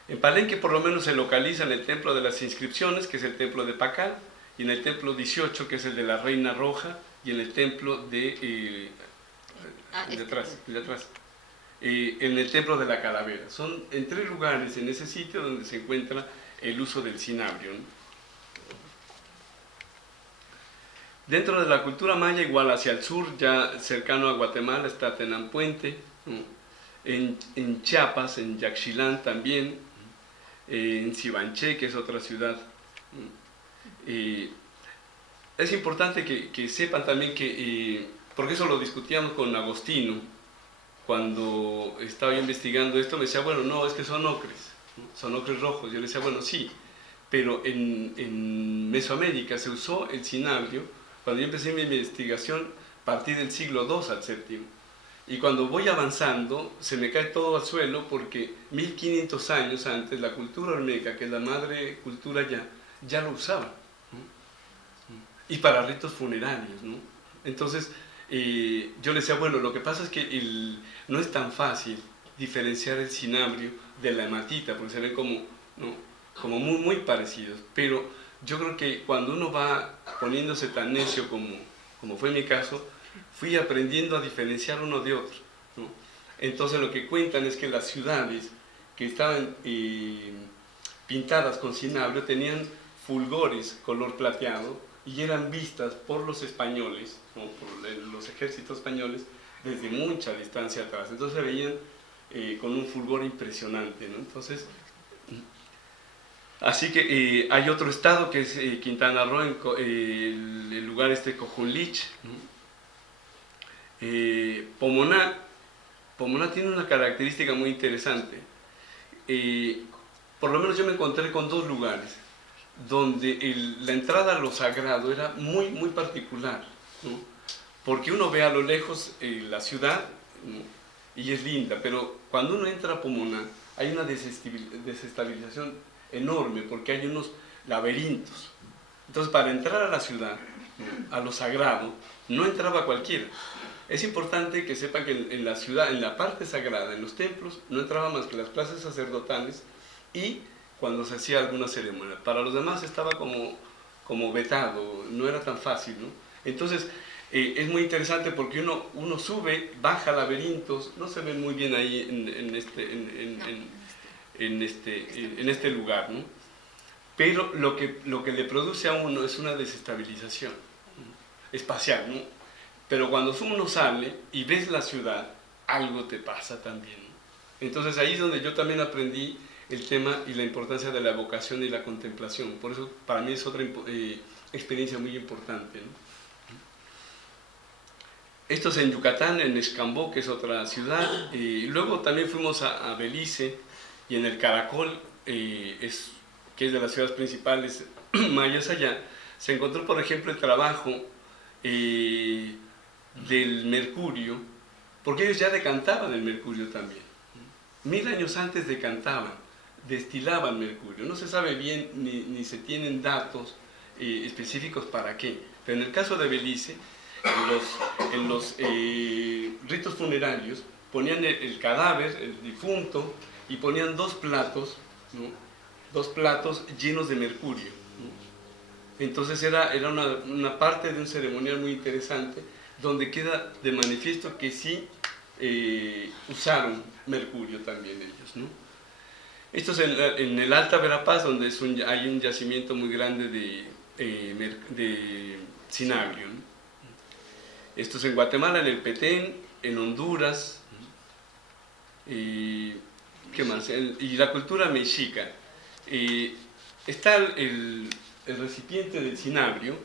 En Palenque por lo menos se localiza en el templo de las inscripciones, que es el templo de Pacal, y en el templo 18, que es el de la Reina Roja, y en el templo de atrás, en el templo de la Calavera. Son en 3 lugares en ese sitio donde se encuentra el uso del cinabrio, ¿no? Dentro de la cultura maya, igual hacia el sur, ya cercano a Guatemala, está Tenampuente, ¿no? En Chiapas, en Yaxchilán también, en Sibanché, que es otra ciudad, ¿no? Es importante que sepan también que, porque eso lo discutíamos con Agostino, cuando estaba yo investigando esto, me decía, bueno, no, es que son ocres, ¿no? Son ocres rojos. Yo le decía, bueno, sí, pero en Mesoamérica se usó el cinabrio. Cuando yo empecé mi investigación, partí del siglo II al VII. Y cuando voy avanzando, se me cae todo al suelo porque 1500 años antes, la cultura olmeca, que es la madre cultura ya lo usaba, ¿no? Y para ritos funerarios, ¿no? Entonces, yo le decía, bueno, lo que pasa es que no es tan fácil diferenciar el cinabrio de la hematita, porque se ven como, ¿no? Como muy, muy parecidos, pero yo creo que cuando uno va poniéndose tan necio como fue mi caso, fui aprendiendo a diferenciar uno de otro, ¿no? Entonces lo que cuentan es que las ciudades que estaban pintadas con cinabrio tenían fulgores color plateado y eran vistas por los españoles, ¿no? Por los ejércitos españoles, desde mucha distancia atrás. Entonces se veían con un fulgor impresionante, ¿no? Entonces, así que hay otro estado que es Quintana Roo, el lugar Cojunlich, ¿no? Pomoná tiene una característica muy interesante. Por lo menos yo me encontré con dos lugares donde la entrada a lo sagrado era muy, muy particular, ¿no? Porque uno ve a lo lejos la ciudad, ¿no? Y es linda, pero cuando uno entra a Pomoná hay una desestabilización enorme porque hay unos laberintos. Entonces, para entrar a la ciudad, ¿no? A lo sagrado, no entraba cualquiera. Es importante que sepan que en la ciudad, en la parte sagrada, en los templos, no entraban más que las clases sacerdotales y cuando se hacía alguna ceremonia. Para los demás estaba como vetado, no era tan fácil, ¿no? Entonces, es muy interesante porque uno sube, baja laberintos, no se ven muy bien ahí en este lugar, ¿no? Pero lo que le produce a uno es una desestabilización, ¿no? Espacial, ¿no? Pero cuando uno sale y ves la ciudad, algo te pasa también, ¿no? Entonces ahí es donde yo también aprendí el tema y la importancia de la evocación y la contemplación. Por eso para mí es otra experiencia muy importante, ¿no? Esto es en Yucatán, en Escambó, que es otra ciudad. Luego también fuimos a Belice y en el Caracol, que es de las ciudades principales mayas allá, se encontró, por ejemplo, el trabajo del mercurio, porque ellos ya decantaban el mercurio también. 1000 años antes decantaban, destilaban mercurio. No se sabe bien ni se tienen datos específicos para qué. Pero en el caso de Belice, en los ritos funerarios ponían el cadáver, el difunto, y ponían dos platos, ¿no? Dos platos llenos de mercurio, ¿no? Entonces era una parte de un ceremonial muy interesante donde queda de manifiesto que sí usaron mercurio también ellos, ¿no? Esto es en el Alta Verapaz, donde hay un yacimiento muy grande de cinabrio, ¿no? Esto es en Guatemala, en el Petén, en Honduras, ¿qué más? Y la cultura mexica. Está el recipiente del cinabrio,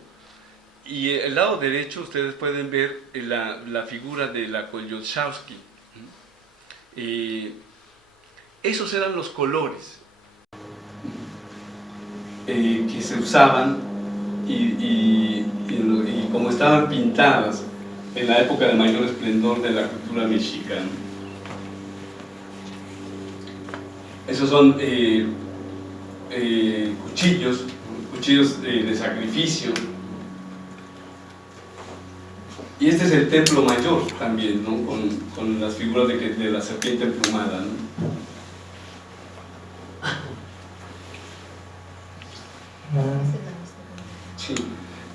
y al lado derecho ustedes pueden ver la figura de la Coyolxauhqui. Esos eran los colores que se usaban y como estaban pintadas en la época de mayor esplendor de la cultura mexicana. Esos son cuchillos de sacrificio. Y este es el templo mayor también, ¿no? Con las figuras de la serpiente emplumada, ¿no? Sí.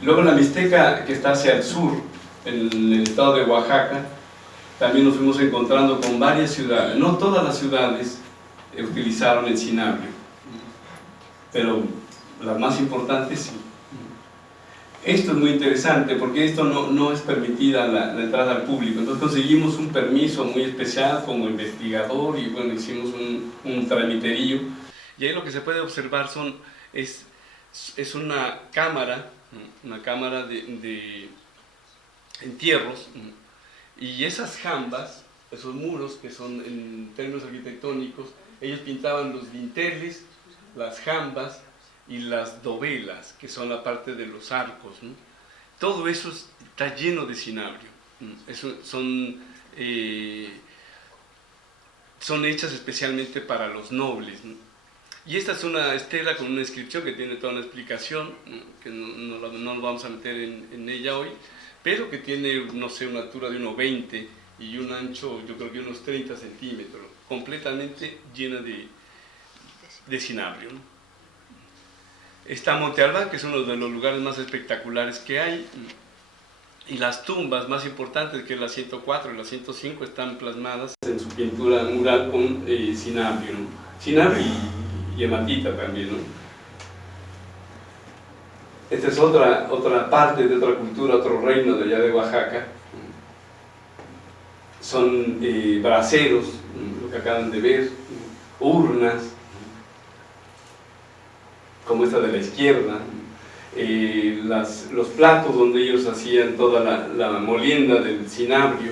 Luego la Mixteca, que está hacia el sur, en el estado de Oaxaca, también nos fuimos encontrando con varias ciudades. No todas las ciudades utilizaron el cinabrio, pero las más importantes sí. Esto es muy interesante porque esto no es permitida la entrada al público. Entonces conseguimos un permiso muy especial como investigador y bueno, hicimos un tramiterillo. Y ahí lo que se puede observar es una cámara de entierros, y esas jambas, esos muros que son en términos arquitectónicos, ellos pintaban los dinteles, las jambas y las dovelas, que son la parte de los arcos, ¿no? Todo eso está lleno de cinabrio. Son hechas especialmente para los nobles, ¿no? Y esta es una estela con una inscripción que tiene toda una explicación, ¿no? Que no nos vamos a meter en ella hoy, pero que tiene, no sé, una altura de 1,20 y un ancho, yo creo que unos 30 centímetros, completamente llena de cinabrio, ¿no? Está Monte Albán, que es uno de los lugares más espectaculares que hay, y las tumbas más importantes, que la 104 y la 105, están plasmadas en su pintura mural con cinabrio, ¿no? Cinabrio y hematita también, ¿no? Esta es otra parte de otra cultura, otro reino de allá de Oaxaca. Son braseros, lo que acaban de ver, urnas, como esta de la izquierda, los platos donde ellos hacían toda la molienda del cinabrio.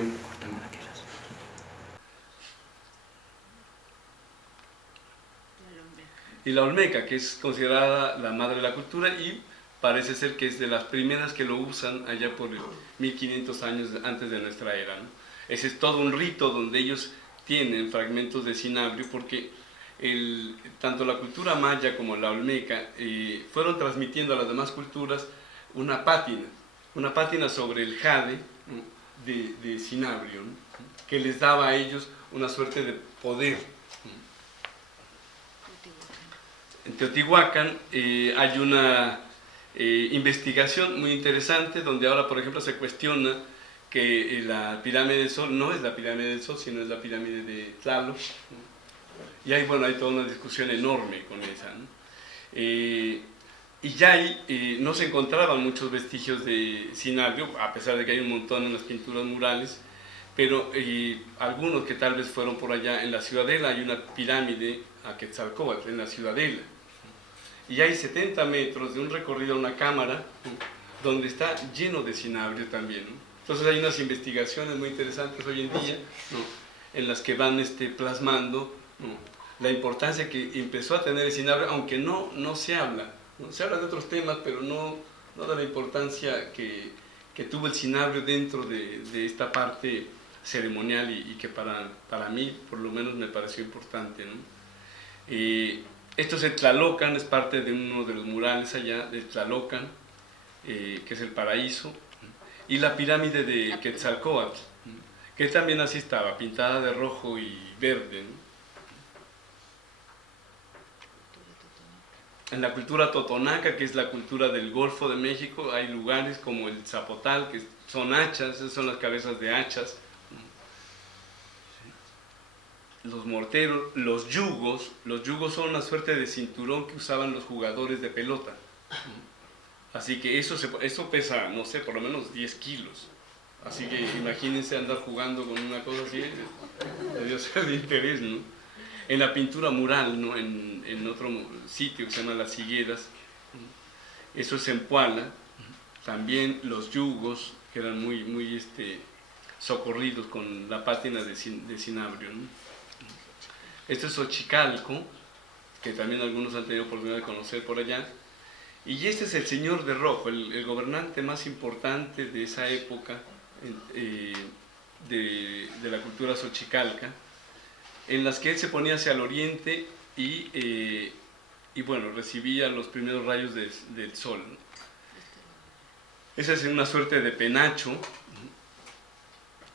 Y la olmeca, que es considerada la madre de la cultura y parece ser que es de las primeras que lo usan allá por 1500 años antes de nuestra era, ¿no? Ese es todo un rito donde ellos tienen fragmentos de cinabrio, porque tanto la cultura maya como la olmeca fueron transmitiendo a las demás culturas una pátina sobre el jade, ¿no?, de cinabrio, ¿no?, que les daba a ellos una suerte de poder. En Teotihuacán hay una investigación muy interesante donde ahora, por ejemplo, se cuestiona que la pirámide del Sol no es la pirámide del Sol, sino es la pirámide de Tlaloc, ¿no? Y hay toda una discusión enorme con esa, ¿no? Y ya ahí no se encontraban muchos vestigios de cinabrio, a pesar de que hay un montón en las pinturas murales, pero algunos que tal vez fueron por allá. En la Ciudadela hay una pirámide a Quetzalcóatl, en la Ciudadela, y hay 70 metros de un recorrido a una cámara, ¿no?, donde está lleno de cinabrio también, ¿no? Entonces hay unas investigaciones muy interesantes hoy en día, ¿no?, en las que van plasmando, ¿no?, la importancia que empezó a tener el cinabrio, aunque no se habla, ¿no? Se habla de otros temas, pero no de la importancia que tuvo el cinabrio dentro de esta parte ceremonial y que para mí, por lo menos, me pareció importante, ¿no? Esto es el Tlalocan, es parte de uno de los murales allá del Tlalocan, que es el paraíso, y la pirámide de Quetzalcóatl, que también así estaba, pintada de rojo y verde, ¿no? En la cultura totonaca, que es la cultura del Golfo de México, hay lugares como el Zapotal, que son hachas, esas son las cabezas de hachas. Los morteros, los yugos son una suerte de cinturón que usaban los jugadores de pelota. Así que eso pesa, no sé, por lo menos 10 kilos. Así que imagínense andar jugando con una cosa así, debió ser de interés, ¿no? En la pintura mural, ¿no?, en otro sitio que se llama Las Higueras, eso es en Puala, también los yugos, que eran muy socorridos con la pátina de cinabrio, ¿no? Esto es Xochicalco, que también algunos han tenido oportunidad de conocer por allá, y este es el señor de rojo, el gobernante más importante de esa época de la cultura xochicalca, en las que él se ponía hacia el oriente y bueno, recibía los primeros rayos del sol, ¿no? Esa es una suerte de penacho,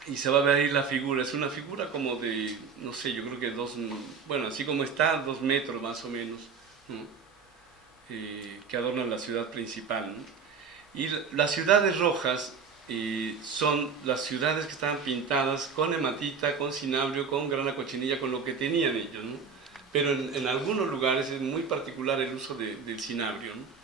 y se va a ver ahí la figura. Es una figura como de, no sé, yo creo que bueno, así como está, 2 metros más o menos, ¿no?, que adornan la ciudad principal, ¿no? Y las ciudades rojas son las ciudades que estaban pintadas con hematita, con cinabrio, con grana cochinilla, con lo que tenían ellos, ¿no? Pero en algunos lugares es muy particular el uso del cinabrio, ¿no?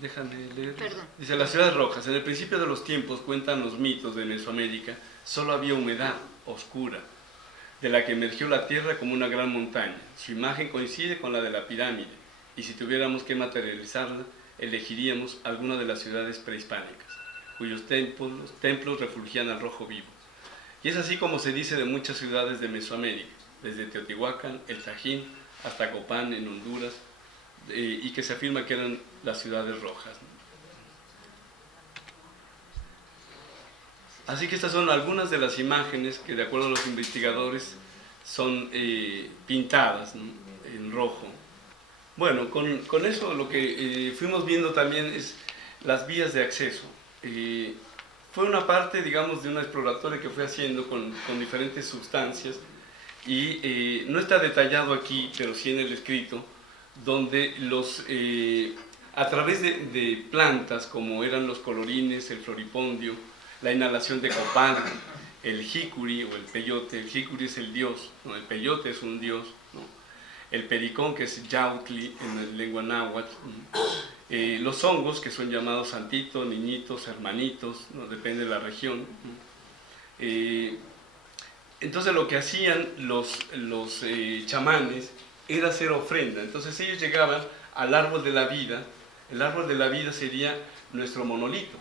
Déjame leer. Perdón. Dice: las ciudades rojas, en el principio de los tiempos, cuentan los mitos de Mesoamérica, solo había humedad oscura, de la que emergió la tierra como una gran montaña. Su imagen coincide con la de la pirámide, y si tuviéramos que materializarla, elegiríamos alguna de las ciudades prehispánicas, cuyos templos refulgían al rojo vivo. Y es así como se dice de muchas ciudades de Mesoamérica, desde Teotihuacán, el Tajín, hasta Copán en Honduras, y que se afirma que eran las ciudades rojas, ¿no? Así que estas son algunas de las imágenes que, de acuerdo a los investigadores, son pintadas, ¿no?, en rojo. Bueno, con eso lo que fuimos viendo también es las vías de acceso. Fue una parte, digamos, de una exploratoria que fui haciendo con diferentes sustancias, y no está detallado aquí, pero sí en el escrito, donde a través de plantas como eran los colorines, el floripondio, la inhalación de copal, el jicuri o el peyote. El jicuri es el dios, ¿no? El peyote es un dios, ¿no? El pericón, que es yautli en lengua náhuatl, los hongos, que son llamados santitos, niñitos, hermanitos, ¿no? Depende de la región. Entonces lo que hacían los chamanes era hacer ofrenda. Entonces ellos llegaban al árbol de la vida. El árbol de la vida sería nuestro monolito.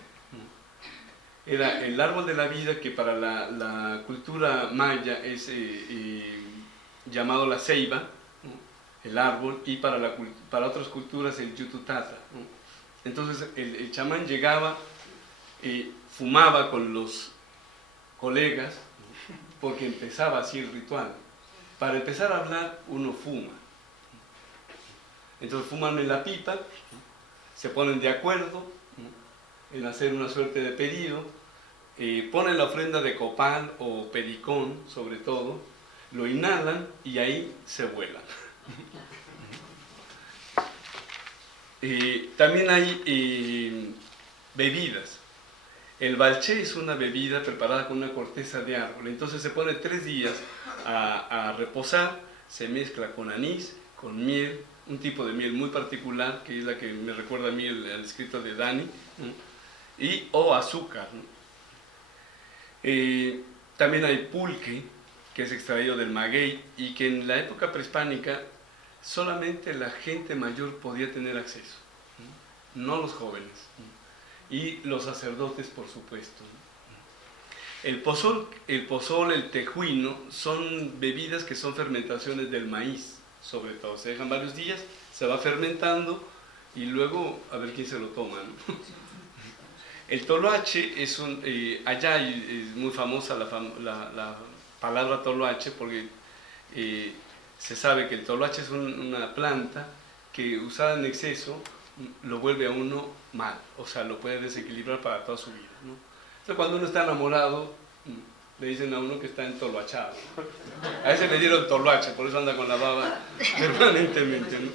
Era el árbol de la vida, que para la cultura maya es llamado la ceiba, ¿no? El árbol, y para otras culturas el yututata, ¿no? Entonces el chamán llegaba, fumaba con los colegas, porque empezaba así el ritual. Para empezar a hablar uno fuma. Entonces fuman en la pipa, se ponen de acuerdo, ¿no?, en hacer una suerte de pedido, ponen la ofrenda de copal o pericón sobre todo, lo inhalan y ahí se vuelan. También hay bebidas. El balché es una bebida preparada con una corteza de árbol. Entonces se pone 3 días a reposar, se mezcla con anís, con miel, un tipo de miel muy particular, que es la que me recuerda a mí al escrito de Dani, ¿no?, o azúcar, ¿no? También hay pulque, que es extraído del maguey, y que en la época prehispánica solamente la gente mayor podía tener acceso, no los jóvenes, y los sacerdotes, por supuesto. El pozol, el tejuino, son bebidas que son fermentaciones del maíz, sobre todo. Se dejan varios días, se va fermentando y luego a ver quién se lo toma, ¿no? El toloache es allá es muy famosa la palabra toloache, porque se sabe que el toloache es una planta que, usada en exceso, lo vuelve a uno mal, o sea, lo puede desequilibrar para toda su vida, ¿no? Entonces, cuando uno está enamorado, le dicen a uno que está entoloachado. A ese le dieron toloache, por eso anda con la baba permanentemente, ¿no?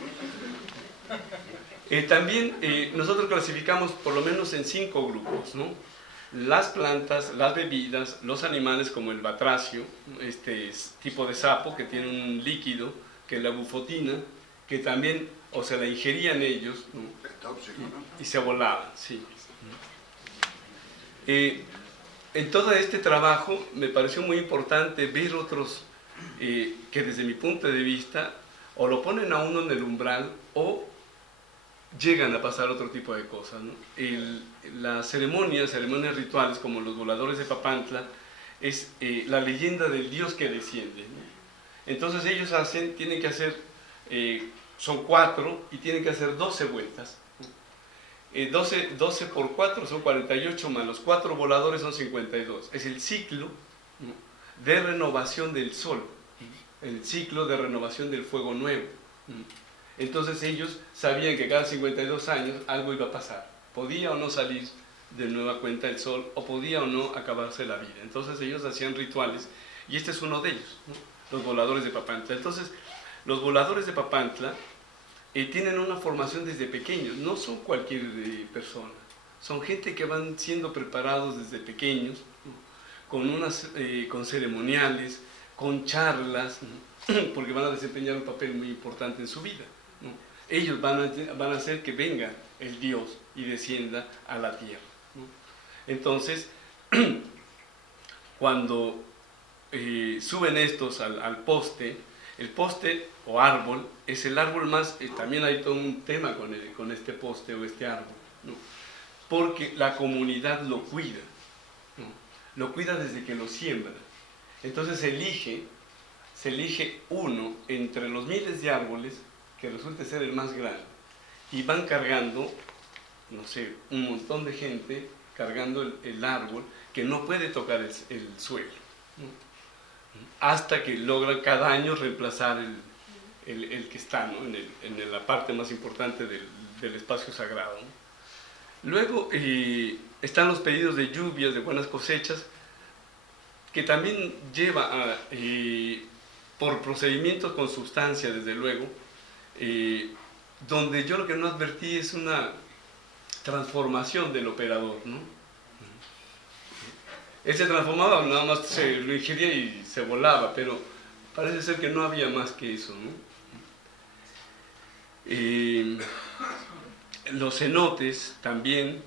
También nosotros clasificamos por lo menos en 5 grupos, ¿no? Las plantas, las bebidas, los animales, como el batracio, este tipo de sapo que tiene un líquido, que es la bufotina, que también, o se la ingerían ellos, ¿no?, y se volaban, sí. En todo este trabajo me pareció muy importante ver otros que, desde mi punto de vista, o lo ponen a uno en el umbral o llegan a pasar otro tipo de cosas, ¿no? Las ceremonias rituales, como los voladores de Papantla, es la leyenda del dios que desciende, ¿no? Entonces ellos tienen que hacer, son 4 y tienen que hacer 12 vueltas. 12 por 4 son 48, más los 4 voladores son 52. Es el ciclo, ¿no?, de renovación del sol, el ciclo de renovación del fuego nuevo. Entonces ellos sabían que cada 52 años algo iba a pasar. Podía o no salir de nueva cuenta el sol, o podía o no acabarse la vida. Entonces ellos hacían rituales, y este es uno de ellos, ¿no?, los voladores de Papantla. Entonces, los voladores de Papantla tienen una formación desde pequeños, no son cualquier persona, son gente que van siendo preparados desde pequeños, ¿no?, con ceremoniales, con charlas, ¿no?, porque van a desempeñar un papel muy importante en su vida, ¿no? Ellos van a hacer que venga el Dios y descienda a la tierra, ¿no? Entonces, cuando suben estos al poste, el poste o árbol es el árbol más, también hay todo un tema con este poste o este árbol, ¿no?, porque la comunidad lo cuida, ¿no?, lo cuida desde que lo siembra. Entonces se elige uno entre los miles de árboles que resulte ser el más grande, y van cargando, no sé, un montón de gente cargando el árbol, que no puede tocar el suelo, ¿no?, hasta que logran cada año reemplazar el que está, ¿no?, en la parte más importante del espacio sagrado, ¿no? Luego están los pedidos de lluvias, de buenas cosechas, que también lleva por procedimientos con sustancia, desde luego, donde yo lo que no advertí es una transformación del operador, ¿no? Él se transformaba, nada más se lo ingería y se volaba, pero parece ser que no había más que eso, ¿no? Los cenotes también.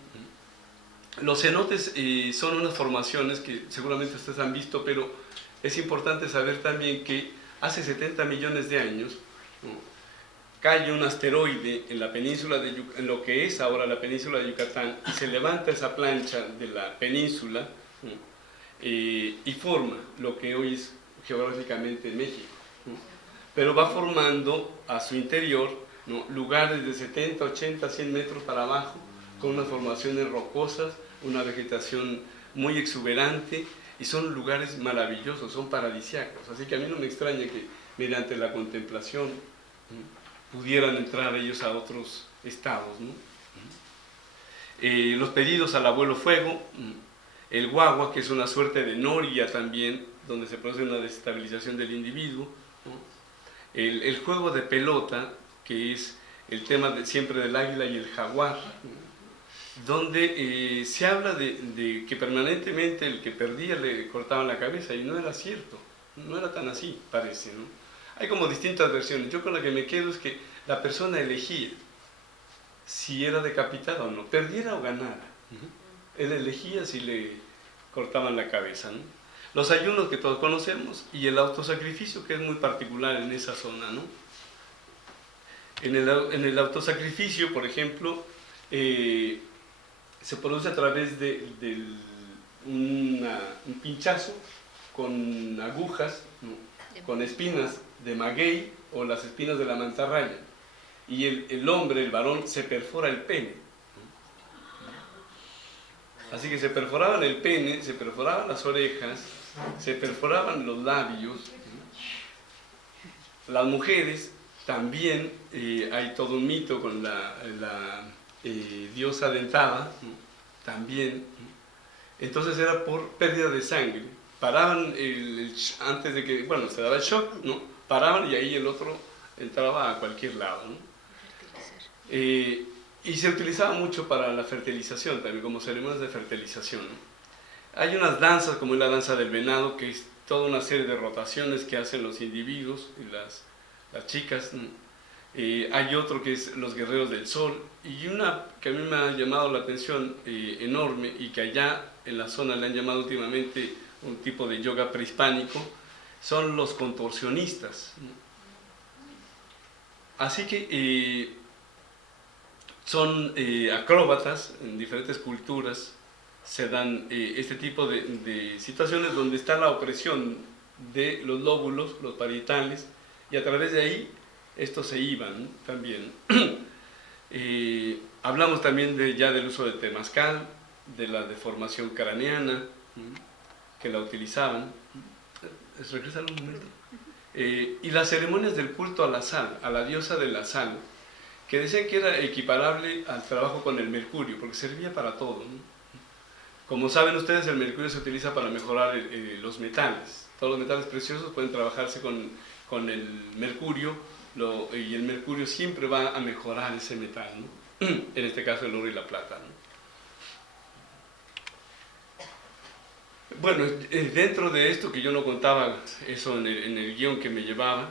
Los cenotes son unas formaciones que seguramente ustedes han visto, pero es importante saber también que hace 70 millones de años, ¿no?, cae un asteroide en la península en lo que es ahora la península de Yucatán, y se levanta esa plancha de la península, ¿no?, y forma lo que hoy es geográficamente México, ¿no? Pero va formando a su interior, ¿no?, lugares de 70, 80, 100 metros para abajo, con unas formaciones rocosas, una vegetación muy exuberante, y son lugares maravillosos, son paradisíacos. Así que a mí no me extraña que mediante la contemplación, ¿no?, pudieran entrar ellos a otros estados, ¿no? Los pedidos al abuelo fuego, el guagua, que es una suerte de noria también, donde se produce una desestabilización del individuo, ¿no? El juego de pelota, que es el tema siempre del águila y el jaguar, ¿no?, donde se habla de que permanentemente el que perdía le cortaban la cabeza, y no era cierto, no era tan así, parece, ¿no? Hay como distintas versiones. Yo con la que me quedo es que la persona elegía si era decapitada o no, perdiera o ganara. Él elegía si le cortaban la cabeza, ¿no? Los ayunos que todos conocemos y el autosacrificio, que es muy particular en esa zona, ¿no? En el autosacrificio, por ejemplo, se produce a través de un pinchazo con agujas, ¿no?, con espinas de maguey o las espinas de la mantarraya, y el hombre, el varón, se perfora el pene. Así que se perforaban el pene, se perforaban las orejas, se perforaban los labios. Las mujeres también, hay todo un mito con la diosa dentada, ¿no?, también. Entonces era por pérdida de sangre. Paraban antes de que, bueno, se daba el shock, ¿no?, paraban y ahí el otro entraba a cualquier lado, ¿no? Y se utilizaba mucho para la fertilización también, como ceremonias de fertilización, ¿no? Hay unas danzas, como es la danza del venado, que es toda una serie de rotaciones que hacen los individuos y las chicas, ¿no? Hay otro que es los guerreros del sol, y una que a mí me ha llamado la atención enorme, y que allá en la zona le han llamado últimamente un tipo de yoga prehispánico, son los contorsionistas, ¿no? Así que son acróbatas en diferentes culturas. Se dan este tipo de situaciones donde está la opresión de los lóbulos, los parietales, y a través de ahí estos se iban, ¿no?, también. Hablamos también ya del uso del temazcal, de la deformación craneana, que la utilizaban. Regresar un momento. Y las ceremonias del culto a la sal, a la diosa de la sal, que decían que era equiparable al trabajo con el mercurio, porque servía para todo, ¿no? Como saben ustedes, el mercurio se utiliza para mejorar los metales. Todos los metales preciosos pueden trabajarse con el mercurio, y el mercurio siempre va a mejorar ese metal, ¿no? En este caso el oro y la plata, ¿no? Bueno, dentro de esto, que yo no contaba eso en el guión que me llevaba,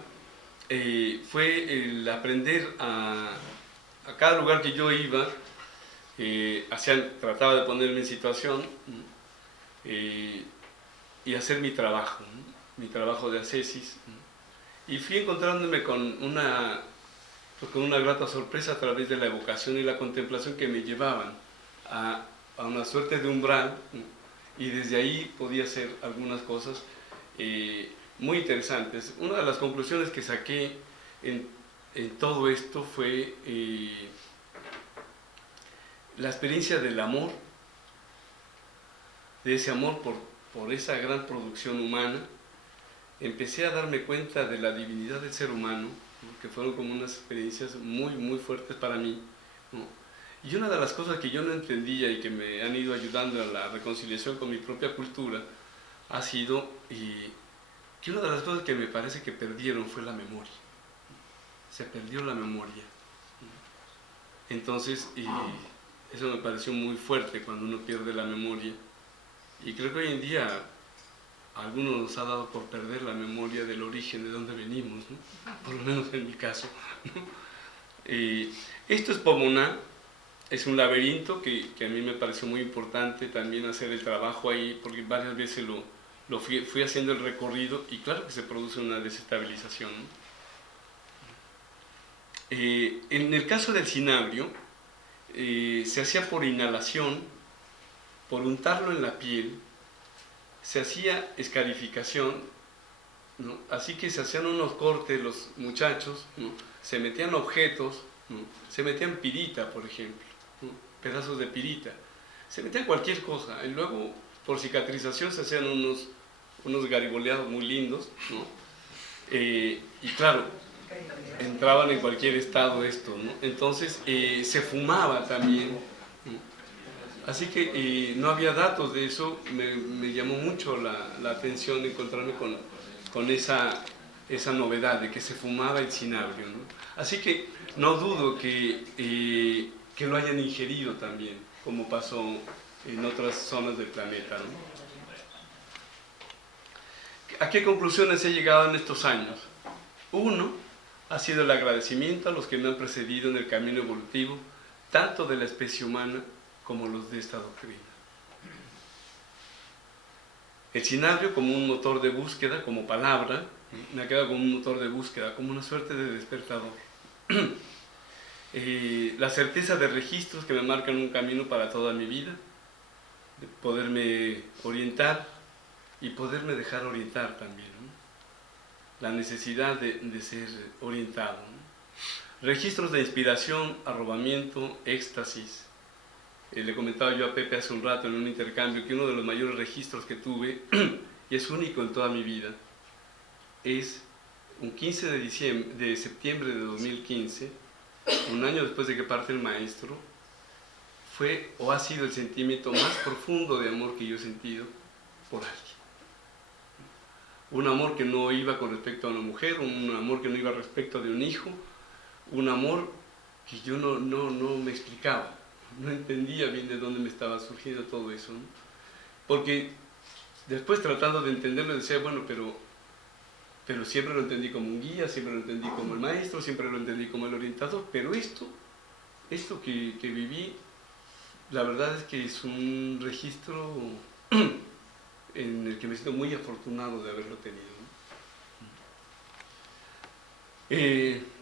fue el aprender a cada lugar que yo iba, trataba de ponerme en situación, y hacer mi trabajo, ¿no?, mi trabajo de ascesis, ¿no? Y fui encontrándome con una grata sorpresa a través de la evocación y la contemplación, que me llevaban a una suerte de umbral, ¿no?, y desde ahí podía hacer algunas cosas muy interesantes. Una de las conclusiones que saqué en todo esto fue la experiencia del amor, de ese amor por esa gran producción humana. Empecé a darme cuenta de la divinidad del ser humano, ¿no?, que fueron como unas experiencias muy, muy fuertes para mí, ¿no? Y una de las cosas que yo no entendía y que me han ido ayudando a la reconciliación con mi propia cultura ha sido que una de las cosas que me parece que perdieron fue la memoria. Se perdió la memoria, ¿no? Entonces, eso me pareció muy fuerte cuando uno pierde la memoria. Y creo que hoy en día a algunos nos ha dado por perder la memoria del origen de donde venimos, ¿no? Por lo menos en mi caso, ¿no? Esto es Pomoná, es un laberinto que a mí me pareció muy importante también hacer el trabajo ahí, porque varias veces fui haciendo el recorrido y claro que se produce una desestabilización, ¿no? En el caso del cinabrio, se hacía por inhalación, por untarlo en la piel, se hacía escarificación, ¿no? Así que se hacían unos cortes los muchachos, ¿no? Se metían objetos, ¿no? Se metían pirita, por ejemplo, ¿no? Pedazos de pirita, se metían cualquier cosa, y luego por cicatrización se hacían unos gariboleados muy lindos, ¿no? Y claro, entraban en cualquier estado esto, ¿no? Entonces se fumaba también, ¿no? Así que no había datos de eso, me llamó mucho la atención encontrarme con esa novedad de que se fumaba el cinabrio, ¿no? Así que no dudo que lo hayan ingerido también, como pasó en otras zonas del planeta, ¿no? ¿A qué conclusiones he llegado en estos años? Uno, ha sido el agradecimiento a los que me han precedido en el camino evolutivo, tanto de la especie humana como los de esta doctrina. El cinabrio como un motor de búsqueda, como palabra, me ha quedado como un motor de búsqueda, como una suerte de despertador. La certeza de registros que me marcan un camino para toda mi vida, de poderme orientar y poderme dejar orientar también, ¿no? La necesidad de ser orientado, ¿no? Registros de inspiración, arrobamiento, éxtasis. Le comentaba yo a Pepe hace un rato en un intercambio que uno de los mayores registros que tuve, y es único en toda mi vida, es un 15 de septiembre de 2015, un año después de que parte el maestro, fue o ha sido el sentimiento más profundo de amor que yo he sentido por alguien. Un amor que no iba con respecto a una mujer, un amor que no iba respecto de un hijo, un amor que yo no me explicaba. No entendía bien de dónde me estaba surgiendo todo eso, ¿no? Porque después tratando de entenderlo decía, bueno, pero siempre lo entendí como un guía, siempre lo entendí como el maestro, siempre lo entendí como el orientador, pero esto que viví, la verdad es que es un registro en el que me siento muy afortunado de haberlo tenido, ¿no?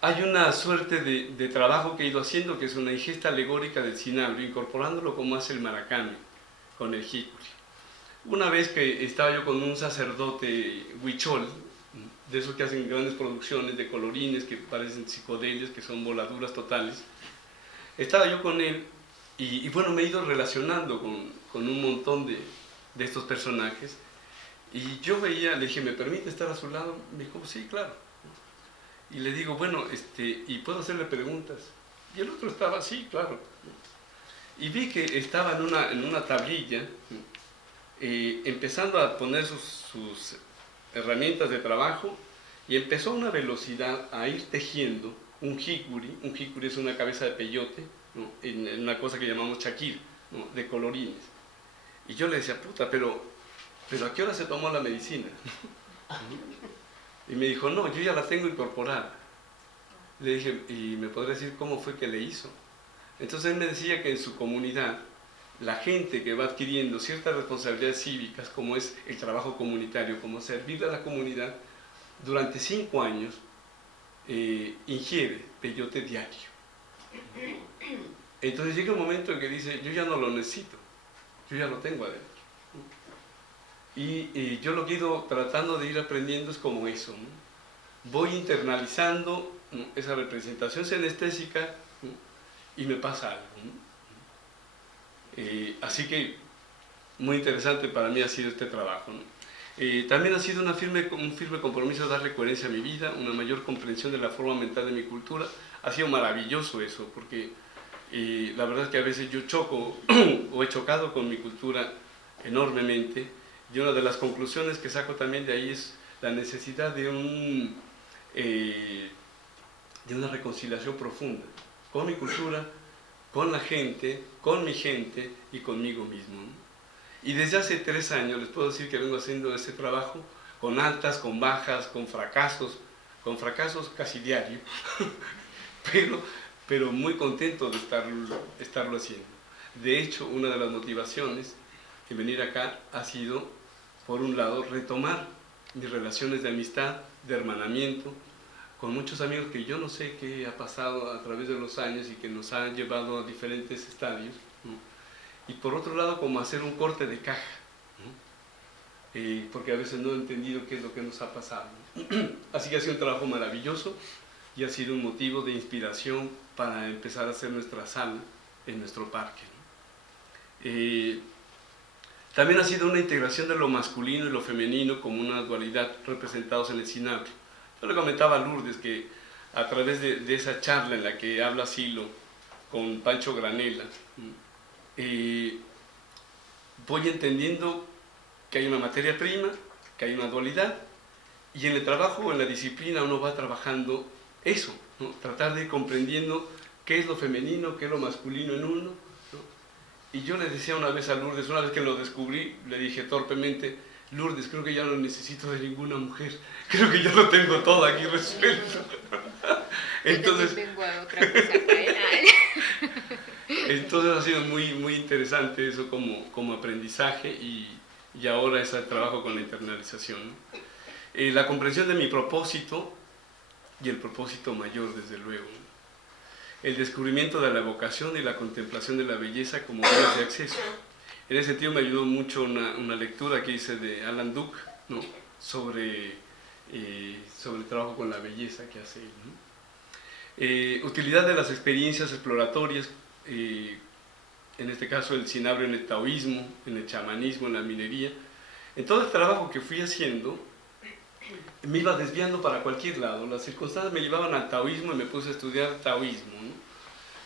Hay una suerte de trabajo que he ido haciendo que es una ingesta alegórica del cinabrio, incorporándolo como hace el maracame con el jícuri. Una vez que estaba yo con un sacerdote huichol, de esos que hacen grandes producciones de colorines que parecen psicodelias, que son voladuras totales, estaba yo con él y bueno, me he ido relacionando con un montón de estos personajes y yo veía, le dije, ¿me permite estar a su lado? Me dijo, sí, claro. Y le digo, bueno, ¿y puedo hacerle preguntas? Y el otro estaba, sí, claro. Y vi que estaba en una tablilla, empezando a poner sus herramientas de trabajo, y empezó a una velocidad a ir tejiendo un jícuri. Un jícuri es una cabeza de peyote, ¿no? En una cosa que llamamos chaquir, ¿no? De colorines. Y yo le decía, puta, pero ¿a qué hora se tomó la medicina? Y me dijo, no, yo ya la tengo incorporada. Le dije, ¿y me podría decir cómo fue que le hizo? Entonces él me decía que en su comunidad, la gente que va adquiriendo ciertas responsabilidades cívicas, como es el trabajo comunitario, como servir a la comunidad, durante 5 años ingiere peyote diario. Entonces llega un momento en que dice, yo ya no lo necesito, yo ya lo tengo adentro. Y yo lo que he ido tratando de ir aprendiendo es como eso, ¿no? Voy internalizando, ¿no? Esa representación sinestésica, ¿no? Y me pasa algo, ¿no? Así que muy interesante para mí ha sido este trabajo, ¿no? También ha sido un firme compromiso de darle coherencia a mi vida, una mayor comprensión de la forma mental de mi cultura. Ha sido maravilloso eso, porque la verdad es que a veces yo choco o he chocado con mi cultura enormemente. Y una de las conclusiones que saco también de ahí es la necesidad de una reconciliación profunda con mi cultura, con la gente, con mi gente y conmigo mismo, ¿no? Y desde hace 3 años les puedo decir que vengo haciendo este trabajo con altas, con bajas, con fracasos casi diario, pero muy contento de estarlo haciendo. De hecho, una de las motivaciones de venir acá ha sido, por un lado, retomar mis relaciones de amistad, de hermanamiento, con muchos amigos que yo no sé qué ha pasado a través de los años y que nos han llevado a diferentes estadios, ¿no? Y por otro lado, como hacer un corte de caja, ¿no? Porque a veces no he entendido qué es lo que nos ha pasado. Así que ha sido un trabajo maravilloso y ha sido un motivo de inspiración para empezar a hacer nuestra sala en nuestro parque, ¿no? También ha sido una integración de lo masculino y lo femenino como una dualidad representados en el Cinabrio. Yo le comentaba a Lourdes que a través de esa charla en la que habla Silo con Pancho Granella, voy entendiendo que hay una materia prima, que hay una dualidad, y en el trabajo, en la disciplina, uno va trabajando eso, ¿no? Tratar de ir comprendiendo qué es lo femenino, qué es lo masculino en uno, ¿no? Y yo le decía una vez a Lourdes, una vez que lo descubrí, le dije torpemente: Lourdes, creo que ya no necesito de ninguna mujer, creo que ya lo tengo todo aquí resuelto. Entonces, vengo a otra cosa entonces ha sido muy, muy interesante eso como aprendizaje y ahora ese trabajo con la internalización, ¿no? La comprensión de mi propósito y el propósito mayor, desde luego, ¿no? El descubrimiento de la vocación y la contemplación de la belleza como vías de acceso. En ese sentido me ayudó mucho una lectura que hice de Alan Duke, ¿no? sobre el trabajo con la belleza que hace él, ¿no? Utilidad de las experiencias exploratorias, en este caso el Cinabrio en el taoísmo, en el chamanismo, en la minería. En todo el trabajo que fui haciendo, me iba desviando para cualquier lado. Las circunstancias me llevaban al taoísmo y me puse a estudiar taoísmo, ¿no?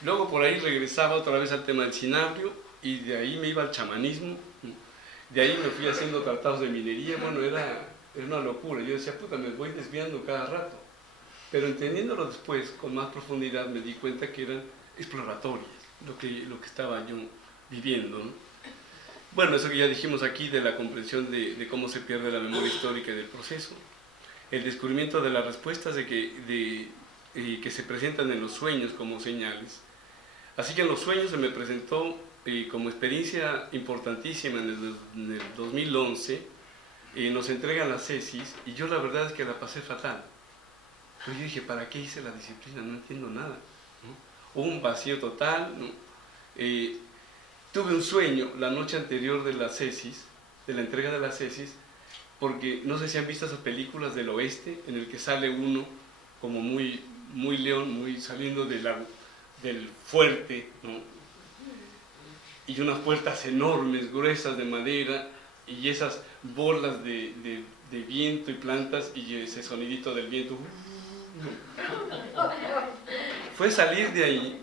Luego por ahí regresaba otra vez al tema del Cinabrio y de ahí me iba al chamanismo, ¿no? De ahí me fui haciendo tratados de minería. Bueno, era una locura. Yo decía, puta, me voy desviando cada rato. Pero entendiéndolo después, con más profundidad, me di cuenta que eran exploratorias lo que estaba yo viviendo, ¿no? Bueno, eso que ya dijimos aquí de la comprensión de cómo se pierde la memoria histórica del proceso, el descubrimiento de las respuestas que se presentan en los sueños como señales. Así que en los sueños se me presentó como experiencia importantísima en el 2011, nos entregan las tesis y yo la verdad es que la pasé fatal. Pero yo dije, ¿para qué hice la disciplina? No entiendo nada, ¿no? Hubo un vacío total, ¿no? Tuve un sueño la noche anterior de la tesis, de la entrega de la tesis, porque no sé si han visto esas películas del oeste en el que sale uno como muy, muy león, muy saliendo del fuerte, ¿no? Y unas puertas enormes, gruesas de madera, y esas bolas de viento y plantas y ese sonidito del viento. Fue salir de ahí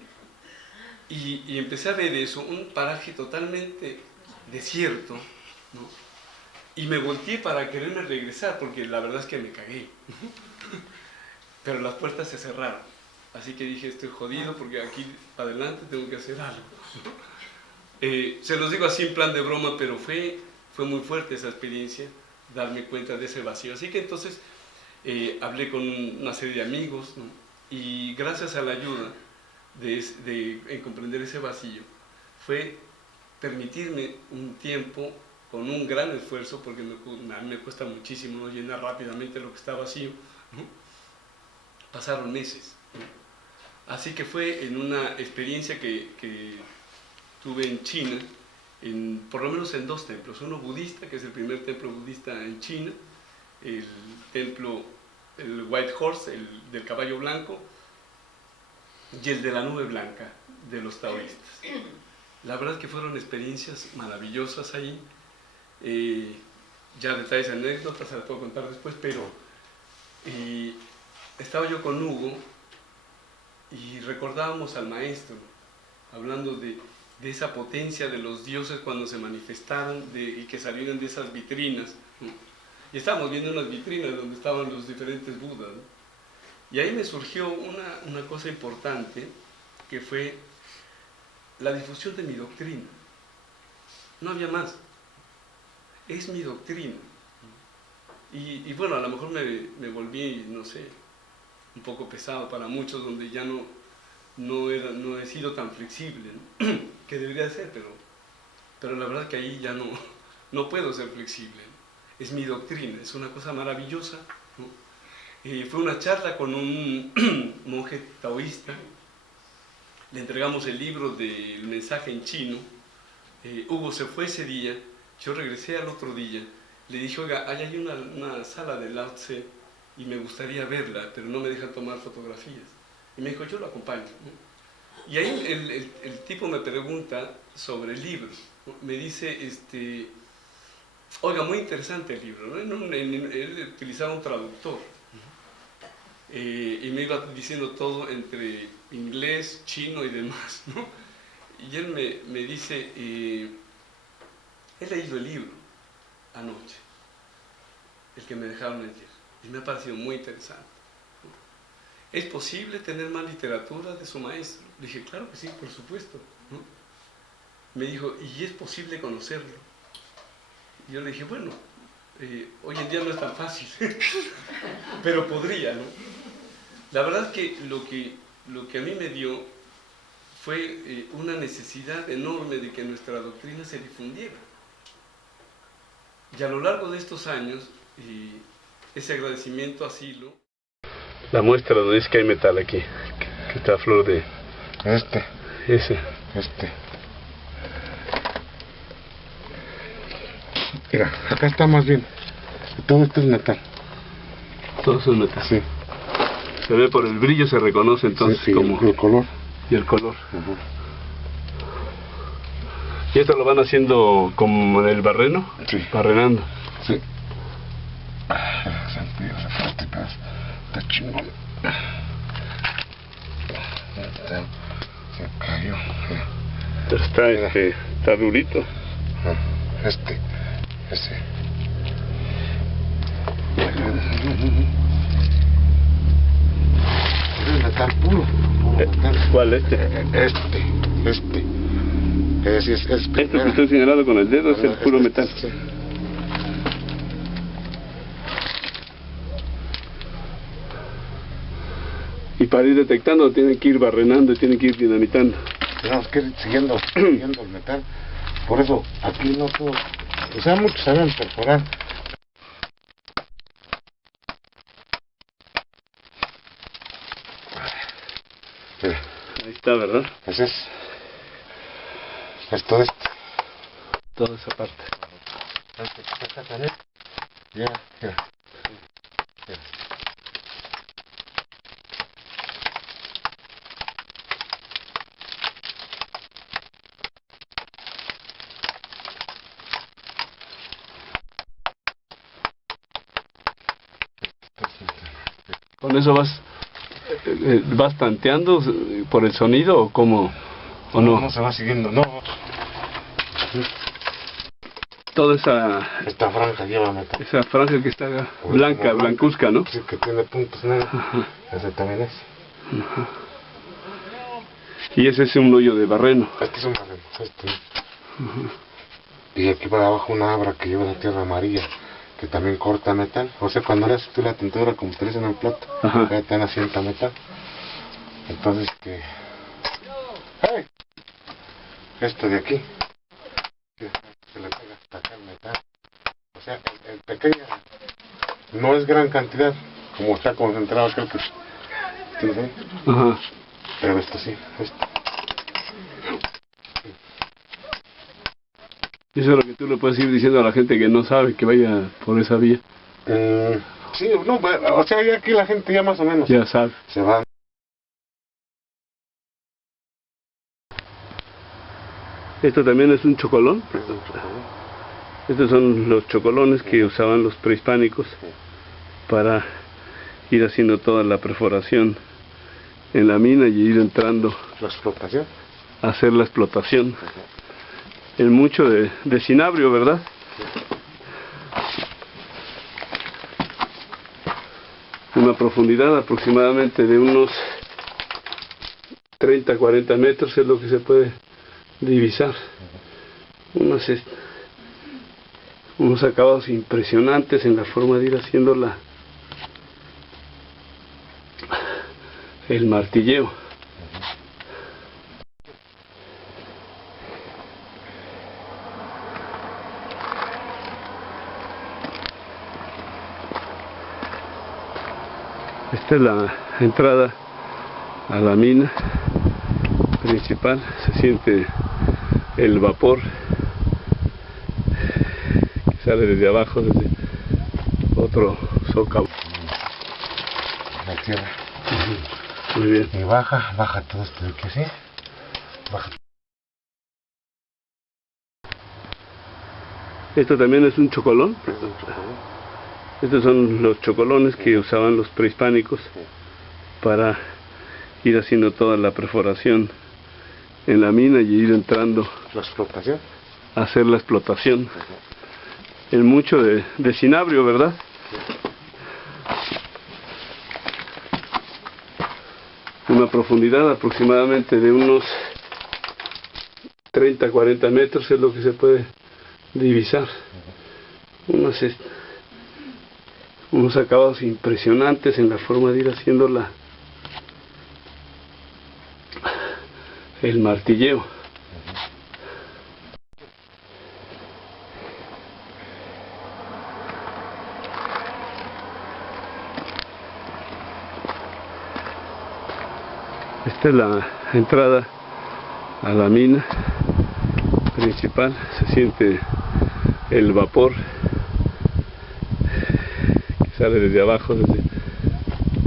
y empecé a ver eso, un paraje totalmente desierto, ¿no? Y me volteé para quererme regresar, porque la verdad es que me cagué. Pero las puertas se cerraron. Así que dije, estoy jodido porque aquí adelante tengo que hacer algo. Se los digo así en plan de broma, pero fue muy fuerte esa experiencia, darme cuenta de ese vacío. Así que entonces hablé con una serie de amigos, ¿no? Y gracias a la ayuda en comprender ese vacío, fue permitirme un tiempo con un gran esfuerzo, porque a mí me cuesta muchísimo, ¿no?, llenar rápidamente lo que está vacío, ¿no? Pasaron meses, ¿no? Así que fue en una experiencia que tuve en China, por lo menos en 2 templos, uno budista, que es el primer templo budista en China, el templo, el White Horse, el del caballo blanco, y el de la nube blanca, de los taoístas. La verdad es que fueron experiencias maravillosas ahí. Ya detalles, anécdotas, se las puedo contar después, pero estaba yo con Hugo y recordábamos al maestro, hablando de esa potencia de los dioses cuando se manifestaron y que salieron de esas vitrinas, ¿no? Y estábamos viendo unas vitrinas donde estaban los diferentes Budas, ¿no? Y ahí me surgió una cosa importante, que fue la difusión de mi doctrina. No había más. Es mi doctrina. Y bueno, a lo mejor me volví, no sé, un poco pesado para muchos, donde ya no he sido tan flexible, ¿no? Que debería ser, pero la verdad que ahí ya no puedo ser flexible, ¿no? Es mi doctrina, es una cosa maravillosa, ¿no? Fue una charla con un monje taoísta, le entregamos el libro del mensaje en chino, Hugo se fue ese día, yo regresé al otro día, le dije, oiga, ahí hay una sala de Lao Tse y me gustaría verla, pero no me dejan tomar fotografías. Y me dijo, yo lo acompaño, ¿no? Y ahí el tipo me pregunta sobre el libro, ¿no? Me dice, oiga, muy interesante el libro, ¿no? Él utilizaba un traductor, y me iba diciendo todo entre inglés, chino y demás, ¿no? Y él me dice, he leído el libro anoche, el que me dejaron ayer, y me ha parecido muy interesante. ¿Es posible tener más literatura de su maestro? Le dije, claro que sí, por supuesto, ¿no? Me dijo, ¿y es posible conocerlo? Y yo le dije, bueno, hoy en día no es tan fácil, pero podría, ¿no? La verdad es que lo que a mí me dio fue una necesidad enorme de que nuestra doctrina se difundiera. Y a lo largo de estos años, ese agradecimiento así lo... La muestra donde dice que hay metal aquí, que está flor de... Ese. Mira, acá está más bien. Todo esto es metal. Todo eso es metal. Sí. Se ve por el brillo, se reconoce entonces sí, como... el color. Y el color. ¿Y esto lo van haciendo como en el barreno? Sí. Barrenando. Sí. Está chingón. Se cayó. Pero está durito. Ese. Es metal puro. ¿Cuál? Este que estoy señalando con el dedo es el puro metal. Sí. Y para ir detectando tienen que ir barrenando y tienen que ir dinamitando. Tenemos que ir siguiendo el metal. Por eso aquí no todo, o sea, muchos saben perforar. Mira. Ahí está, ¿verdad? Ese es todo esto. Toda esa parte. Esta también. Ya. ¿Con eso vas tanteando por el sonido o cómo? ¿O no? No se va siguiendo, no. Toda esta franja lleva metal. Esa franja que está blanca, blancuzca, ¿no? Sí, que tiene puntos negros. Ese también es. Y ese es un hoyo de barreno. Este es un barreno, Y aquí para abajo una abra que lleva la tierra amarilla, que también corta metal. O sea, cuando le haces tú la tintura, como te dicen en el plato, ya te asienta metal. Entonces que... ¡Hey! Esto de aquí, se le pega hasta acá el metal. O sea, el pequeño no es gran cantidad, como está concentrado acá el que... ¿Sí? Pero esto sí, Eso es lo que tú le puedes ir diciendo a la gente que no sabe que vaya por esa vía. Sí, no, o sea, ya aquí la gente ya más o menos ya sabe. Se va. ¿Esto también es un chocolón? Estos son los chocolones que usaban los prehispánicos para ir haciendo toda la perforación en la mina y ir entrando ¿La explotación? A hacer la explotación. En mucho de cinabrio, ¿verdad? Una profundidad aproximadamente de unos 30, 40 metros es lo que se puede divisar. Unos acabados impresionantes en la forma de ir haciendo el martilleo. Esta es la entrada a la mina principal. Se siente el vapor que sale desde abajo, desde otro socavo. La tierra. Muy bien. Y baja todo esto de aquí así. Baja. Esto también es un chocolón. Estos son los chocolones que usaban los prehispánicos para ir haciendo toda la perforación en la mina y ir entrando La explotación. a hacer la explotación. En mucho de cinabrio, ¿verdad? Una profundidad aproximadamente de unos 30, 40 metros es lo que se puede divisar. Unos acabados impresionantes en la forma de ir haciendo el martilleo. Esta es la entrada a la mina principal. Se siente el vapor que sale desde abajo, desde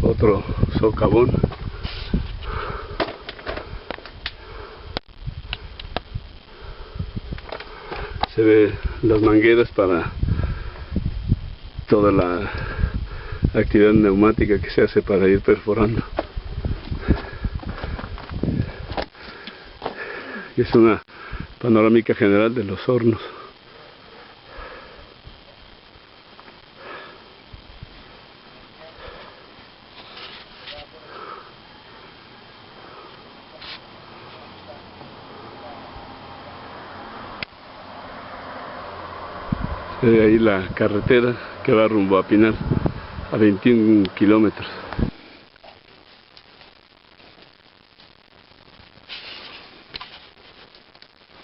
otro socavón. Se ve las mangueras para toda la actividad neumática que se hace para ir perforando. Y es una panorámica general de los hornos. Se ve ahí la carretera que va rumbo a Pinar, a 21 kilómetros.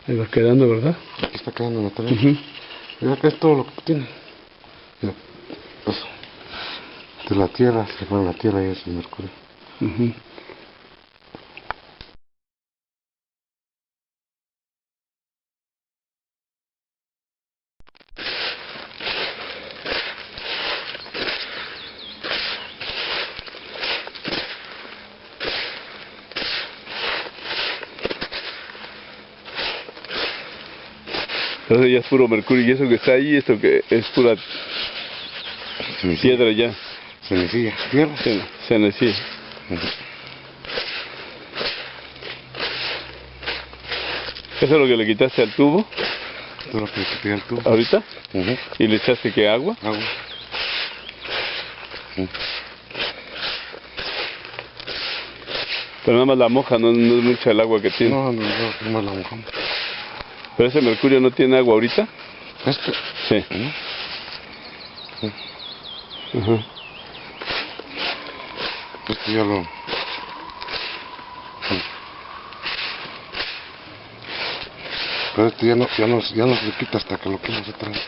Ahí va quedando, ¿verdad? Aquí está quedando material. Mira que es todo lo que tiene. Mira, eso. De la tierra, se pone la tierra y es el mercurio. Entonces ya es puro mercurio, y eso que está ahí, esto que es pura piedra ya. Cenecilla, tierra. Cenecilla. ¿Eso es lo que le quitaste al tubo? Esto es lo que le quité al tubo. ¿Ahorita? ¿Y le echaste qué, agua? Agua. Pero nada más la moja, no es mucha el agua que tiene. No la mojamos. ¿Pero ese mercurio no tiene agua ahorita? ¿Este? Sí. Sí. Ajá. Esto ya lo... Pero esto ya no se le quita hasta que lo quieras otra vez.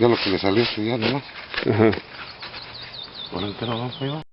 Ya lo que le salió ya nomás. Ajá. Por entero vamos a llevar.